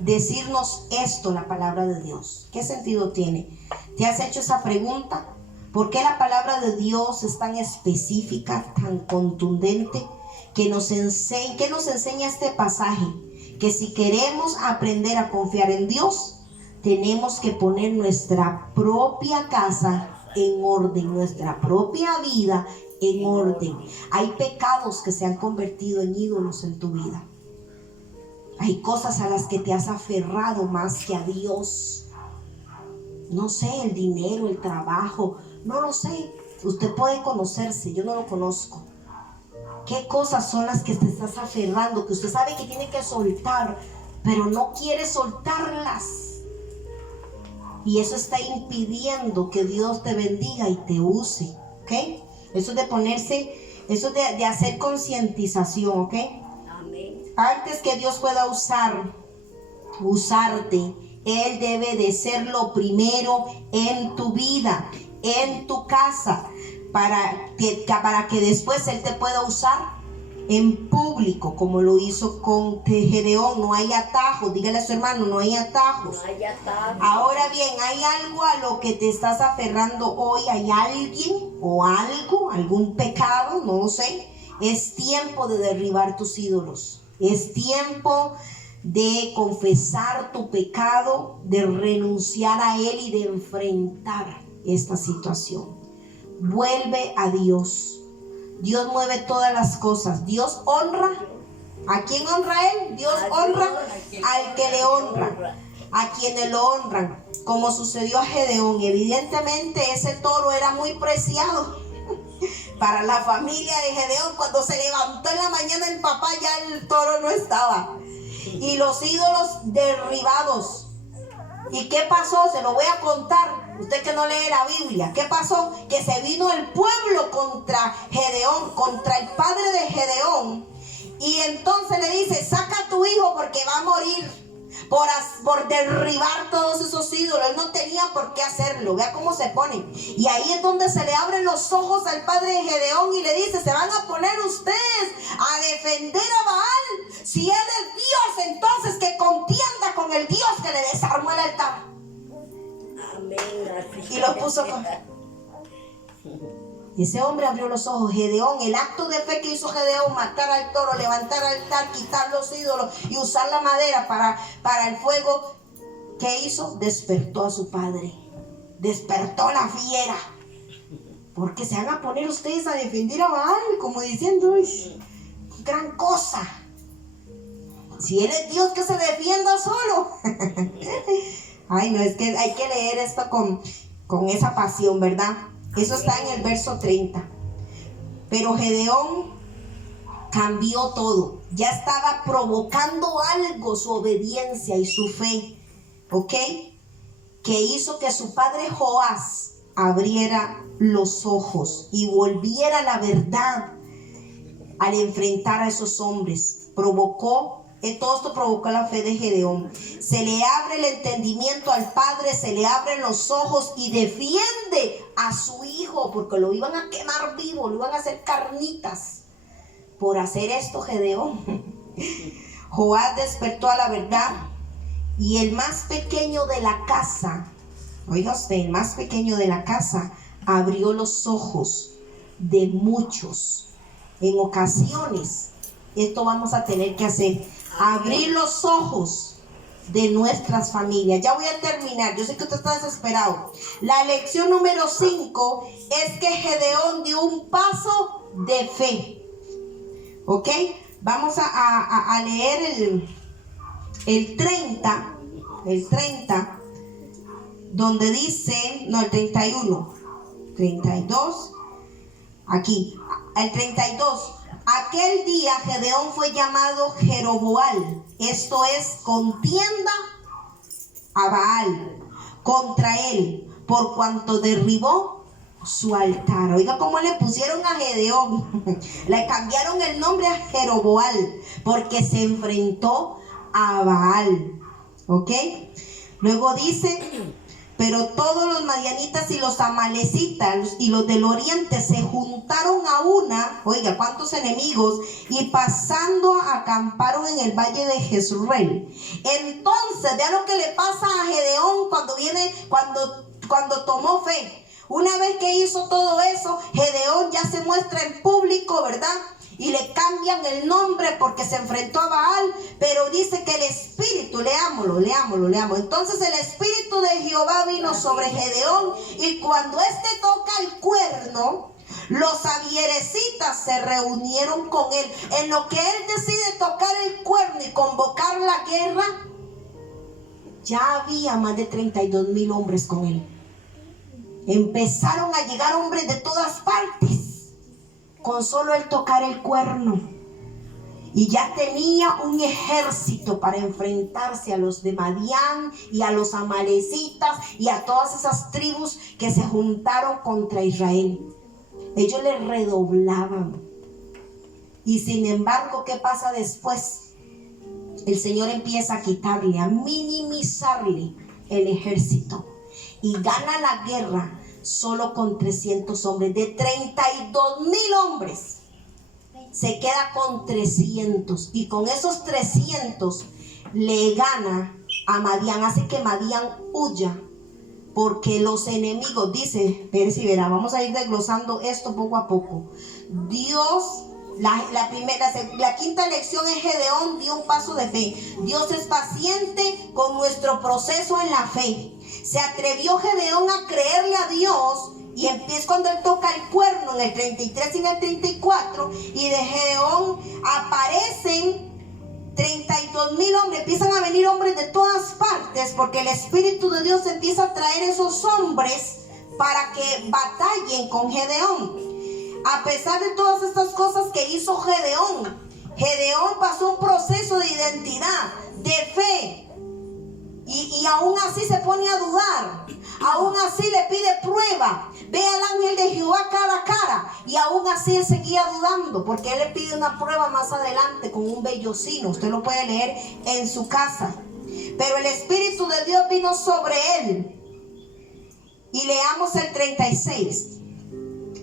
decirnos esto, la palabra de Dios? ¿Qué sentido tiene? ¿Te has hecho esa pregunta? ¿Por qué la palabra de Dios es tan específica, tan contundente? ¿Qué nos enseña este pasaje? Que si queremos aprender a confiar en Dios, tenemos que poner nuestra propia casa en orden, nuestra propia vida en orden. Hay pecados que se han convertido en ídolos en tu vida. Hay cosas a las que te has aferrado más que a Dios. No sé, el dinero, el trabajo, no lo sé. Usted puede conocerse, yo no lo conozco. ¿Qué cosas son las que te estás aferrando, que usted sabe que tiene que soltar, pero no quiere soltarlas? Y eso está impidiendo que Dios te bendiga y te use, ¿ok? Eso es de ponerse, eso es de hacer concientización, ¿ok? Amén. Antes que Dios pueda usarte, Él debe de ser lo primero en tu vida, en tu casa, para que después Él te pueda usar en público, como lo hizo con Gedeón. No hay atajos, dígale a su hermano, no hay atajos. No hay atajos. Ahora bien, hay algo a lo que te estás aferrando hoy, hay alguien o algo, algún pecado, no lo sé. Es tiempo de derribar tus ídolos, es tiempo de confesar tu pecado, de renunciar a él y de enfrentar esta situación. Vuelve a Dios. Dios mueve todas las cosas. Dios honra. ¿A quién honra Él? Dios honra al que le honra, a quienes lo honran, como sucedió a Gedeón. Evidentemente ese toro era muy preciado para la familia de Gedeón. Cuando se levantó en la mañana el papá, ya el toro no estaba. Y los ídolos derribados. ¿Y qué pasó? Se lo voy a contar. Usted que no lee la Biblia. ¿Qué pasó? Que se vino el pueblo contra Gedeón, contra el padre de Gedeón. Y entonces le dice, saca a tu hijo porque va a morir por derribar todos esos ídolos. Él no tenía por qué hacerlo. Vea cómo se ponen. Y ahí es donde se le abren los ojos al padre de Gedeón y le dice, se van a poner ustedes a defender a Baal. Si él es Dios, entonces que contienda con el Dios que le desarmó el altar. Amén. Así Y lo puso con... Y ese hombre abrió los ojos. Gedeón, el acto de fe que hizo Gedeón, matar al toro, levantar al altar, quitar los ídolos y usar la madera para el fuego, ¿qué hizo? Despertó a su padre. despertó la fiera. Porque se van a poner ustedes a defender a Baal, como diciendo, gran cosa. Si Él es Dios, que se defienda solo. Ay, no, es que hay que leer esto con esa pasión, ¿verdad? Eso está en el verso 30. Pero Gedeón cambió todo. Ya estaba provocando algo, su obediencia y su fe, ¿ok? Que hizo que su padre Joás abriera los ojos y volviera a la verdad al enfrentar a esos hombres. Todo esto provocó la fe de Gedeón. Se le abre el entendimiento al padre, se le abren los ojos y defiende a su hijo, porque lo iban a quemar vivo, lo iban a hacer carnitas por hacer esto. Gedeón. Joás despertó a la verdad, y el más pequeño de la casa, oiga usted, el más pequeño de la casa abrió los ojos de muchos. En ocasiones esto vamos a tener que hacer, abrir los ojos de nuestras familias. Ya voy a terminar, yo sé que usted está desesperado. La lección número 5 es que Gedeón dio un paso de fe. ¿Ok? Vamos a leer el 30, donde dice, no, el 31, 32, aquí, el 32. Aquel día Gedeón fue llamado Jeroboal, esto es, contienda a Baal contra él, por cuanto derribó su altar. Oiga cómo le pusieron a Gedeón. Le cambiaron el nombre a Jeroboal, porque se enfrentó a Baal. ¿Ok? Luego dice, pero todos los madianitas y los amalecitas y los del oriente se juntaron a una, oiga, cuántos enemigos, y pasando acamparon en el valle de Jezreel. Entonces, vea lo que le pasa a Gedeón cuando tomó fe. Una vez que hizo todo eso, Gedeón ya se muestra en público, ¿verdad? Y le cambian el nombre porque se enfrentó a Baal, pero dice que el espíritu, leámoslo. Entonces el espíritu de Jehová vino sobre Gedeón, y cuando éste toca el cuerno, los avierecitas se reunieron con él. En lo que él decide tocar el cuerno y convocar la guerra, ya había más de 32,000 hombres con él. Empezaron a llegar hombres de todas partes con solo el tocar el cuerno, y ya tenía un ejército para enfrentarse a los de Madián y a los amalecitas y a todas esas tribus que se juntaron contra Israel. Ellos le redoblaban, y sin embargo, ¿qué pasa después? El Señor empieza a quitarle, a minimizarle el ejército, y gana la guerra solo con 300 hombres. De 32,000 hombres se queda con 300, y con esos 300 le gana a Madián. Hace que Madián huya, porque los enemigos, dice, verá, vamos a ir desglosando esto poco a poco. Dios, la quinta lección es: Gedeón dio un paso de fe. Dios es paciente con nuestro proceso en la fe. Se atrevió Gedeón a creerle a Dios, y empieza cuando él toca el cuerno en el 33 y en el 34, y de Gedeón aparecen 32,000 hombres. Empiezan a venir hombres de todas partes, porque el Espíritu de Dios empieza a traer esos hombres para que batallen con Gedeón. A pesar de todas estas cosas que hizo Gedeón pasó un proceso de identidad, de fe. Y aún así se pone a dudar, aún así le pide prueba. Ve al ángel de Jehová cara a cara, y aún así él seguía dudando, porque él le pide una prueba más adelante con un vellocino. Usted lo puede leer en su casa. Pero el Espíritu de Dios vino sobre él. Y leamos el 36.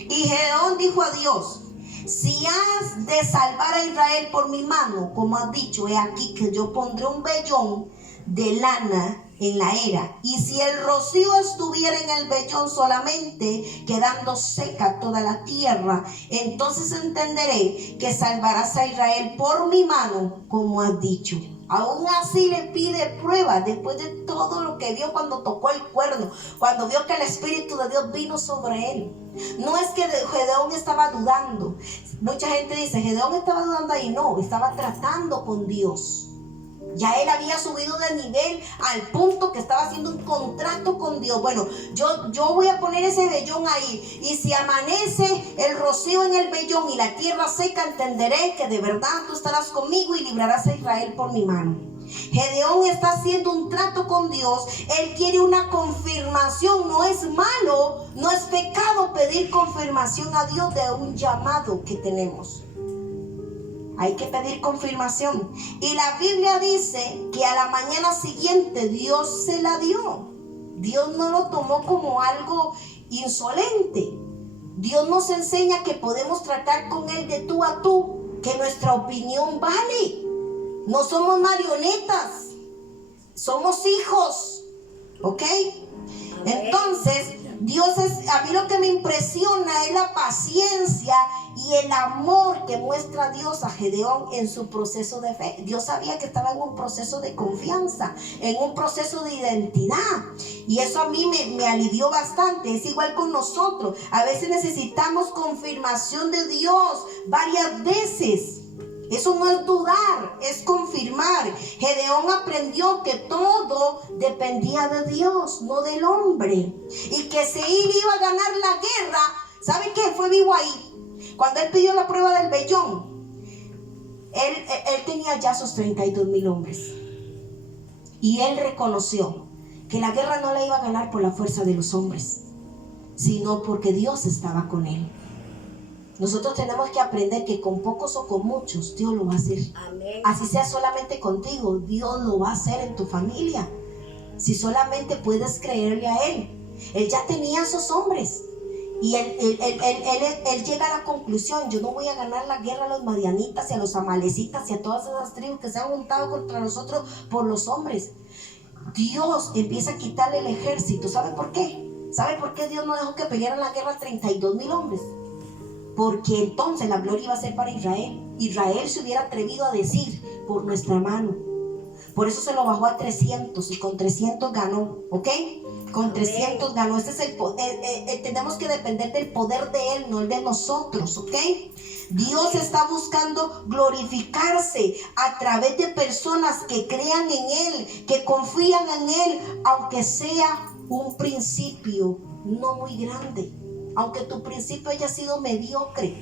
Y Gedeón dijo a Dios: si has de salvar a Israel por mi mano, como has dicho, he aquí que yo pondré un vellón de lana en la era, y si el rocío estuviera en el vellón solamente, quedando seca toda la tierra, entonces entenderé que salvarás a Israel por mi mano, como has dicho. Aún así le pide pruebas después de todo lo que vio cuando tocó el cuerno, cuando vio que el Espíritu de Dios vino sobre él. No es que Gedeón estaba dudando. Mucha gente dice, Gedeón estaba dudando ahí. No, estaba tratando con Dios. Ya él había subido de nivel al punto que estaba haciendo un contrato con Dios. Bueno, yo voy a poner ese vellón ahí. Y si amanece el rocío en el vellón y la tierra seca, entenderé que de verdad tú estarás conmigo y librarás a Israel por mi mano. Gedeón está haciendo un trato con Dios. Él quiere una confirmación. No es malo, no es pecado pedir confirmación a Dios de un llamado que tenemos. Hay que pedir confirmación. Y la Biblia dice que a la mañana siguiente Dios se la dio. Dios no lo tomó como algo insolente. Dios nos enseña que podemos tratar con Él de tú a tú, que nuestra opinión vale. No somos marionetas, somos hijos. ¿Ok? Entonces, a mí lo que me impresiona es la paciencia y el amor que muestra Dios a Gedeón en su proceso de fe. Dios sabía que estaba en un proceso de confianza, en un proceso de identidad. Y eso a mí me alivió bastante. Es igual con nosotros. A veces necesitamos confirmación de Dios varias veces. Eso no es dudar, es confirmar. Gedeón aprendió que todo dependía de Dios, no del hombre. Y que si él iba a ganar la guerra, ¿sabe qué? Fue vivo ahí. Cuando él pidió la prueba del vellón, él tenía ya sus 32,000 hombres. Y él reconoció que la guerra no la iba a ganar por la fuerza de los hombres, sino porque Dios estaba con él. Nosotros tenemos que aprender que con pocos o con muchos Dios lo va a hacer. Amén. Así sea solamente contigo, Dios lo va a hacer en tu familia. Si solamente puedes creerle a Él. Él ya tenía a esos hombres. Y él llega a la conclusión: yo no voy a ganar la guerra a los madianitas y a los amalecitas y a todas esas tribus que se han juntado contra nosotros por los hombres. Dios empieza a quitarle el ejército. ¿Sabe por qué? ¿Sabe por qué Dios no dejó que pelearan la guerra 32,000 hombres? Porque entonces la gloria iba a ser para Israel. Israel se hubiera atrevido a decir: por nuestra mano. Por eso se lo bajó a 300 y con 300 ganó. ¿Ok? Con 300 ganó. Este es el poder. Tenemos que depender del poder de Él, no el de nosotros. ¿Ok? Dios está buscando glorificarse a través de personas que crean en Él, que confían en Él, aunque sea un principio no muy grande. Aunque tu principio haya sido mediocre.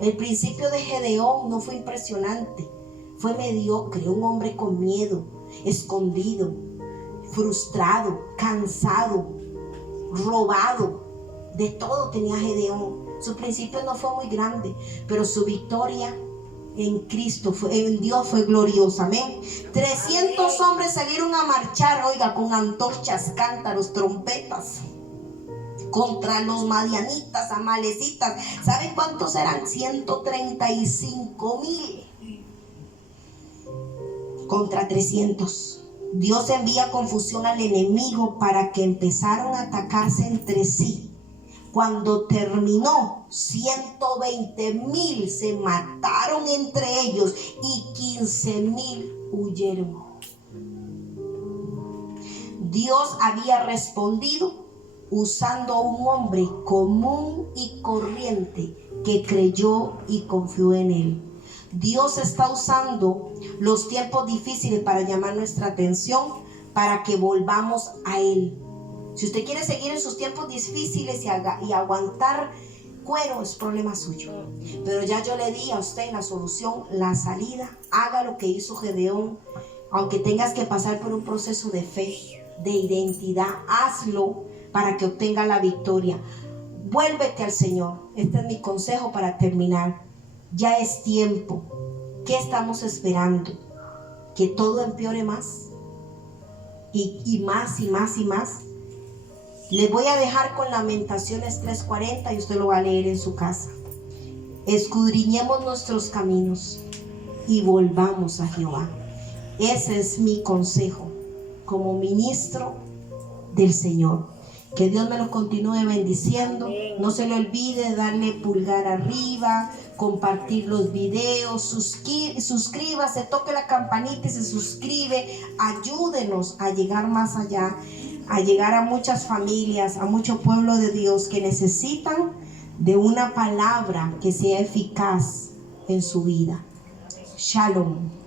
El principio de Gedeón no fue impresionante. Fue mediocre, un hombre con miedo, escondido, frustrado, cansado, robado. De todo tenía Gedeón. Su principio no fue muy grande, pero su victoria en Cristo, en Dios, fue gloriosa. Amén. 300 hombres salieron a marchar, oiga, con antorchas, cántaros, trompetas, contra los madianitas, amalecitas. ¿Saben cuántos eran? 135,000 contra 300. Dios envía confusión al enemigo para que empezaron a atacarse entre sí. Cuando terminó, 120,000 se mataron entre ellos y 15,000 huyeron. Dios había respondido usando a un hombre común y corriente que creyó y confió en Él. Dios está usando los tiempos difíciles para llamar nuestra atención, para que volvamos a Él. Si usted quiere seguir en sus tiempos difíciles y aguantar cuero, es problema suyo. Pero ya yo le di a usted la solución, la salida. Haga lo que hizo Gedeón. Aunque tengas que pasar por un proceso de fe, de identidad, hazlo para que obtenga la victoria. Vuélvete al Señor. Este es mi consejo para terminar. Ya es tiempo. ¿Qué estamos esperando? ¿Que todo empeore más? Y más y más y más. Les voy a dejar con Lamentaciones 3:40 y usted lo va a leer en su casa. Escudriñemos nuestros caminos y volvamos a Jehová. Ese es mi consejo como ministro del Señor. Que Dios me los continúe bendiciendo. No se le olvide darle pulgar arriba, compartir los videos, suscríbase, toque la campanita y se suscribe. Ayúdenos a llegar más allá, a llegar a muchas familias, a mucho pueblo de Dios que necesitan de una palabra que sea eficaz en su vida. Shalom.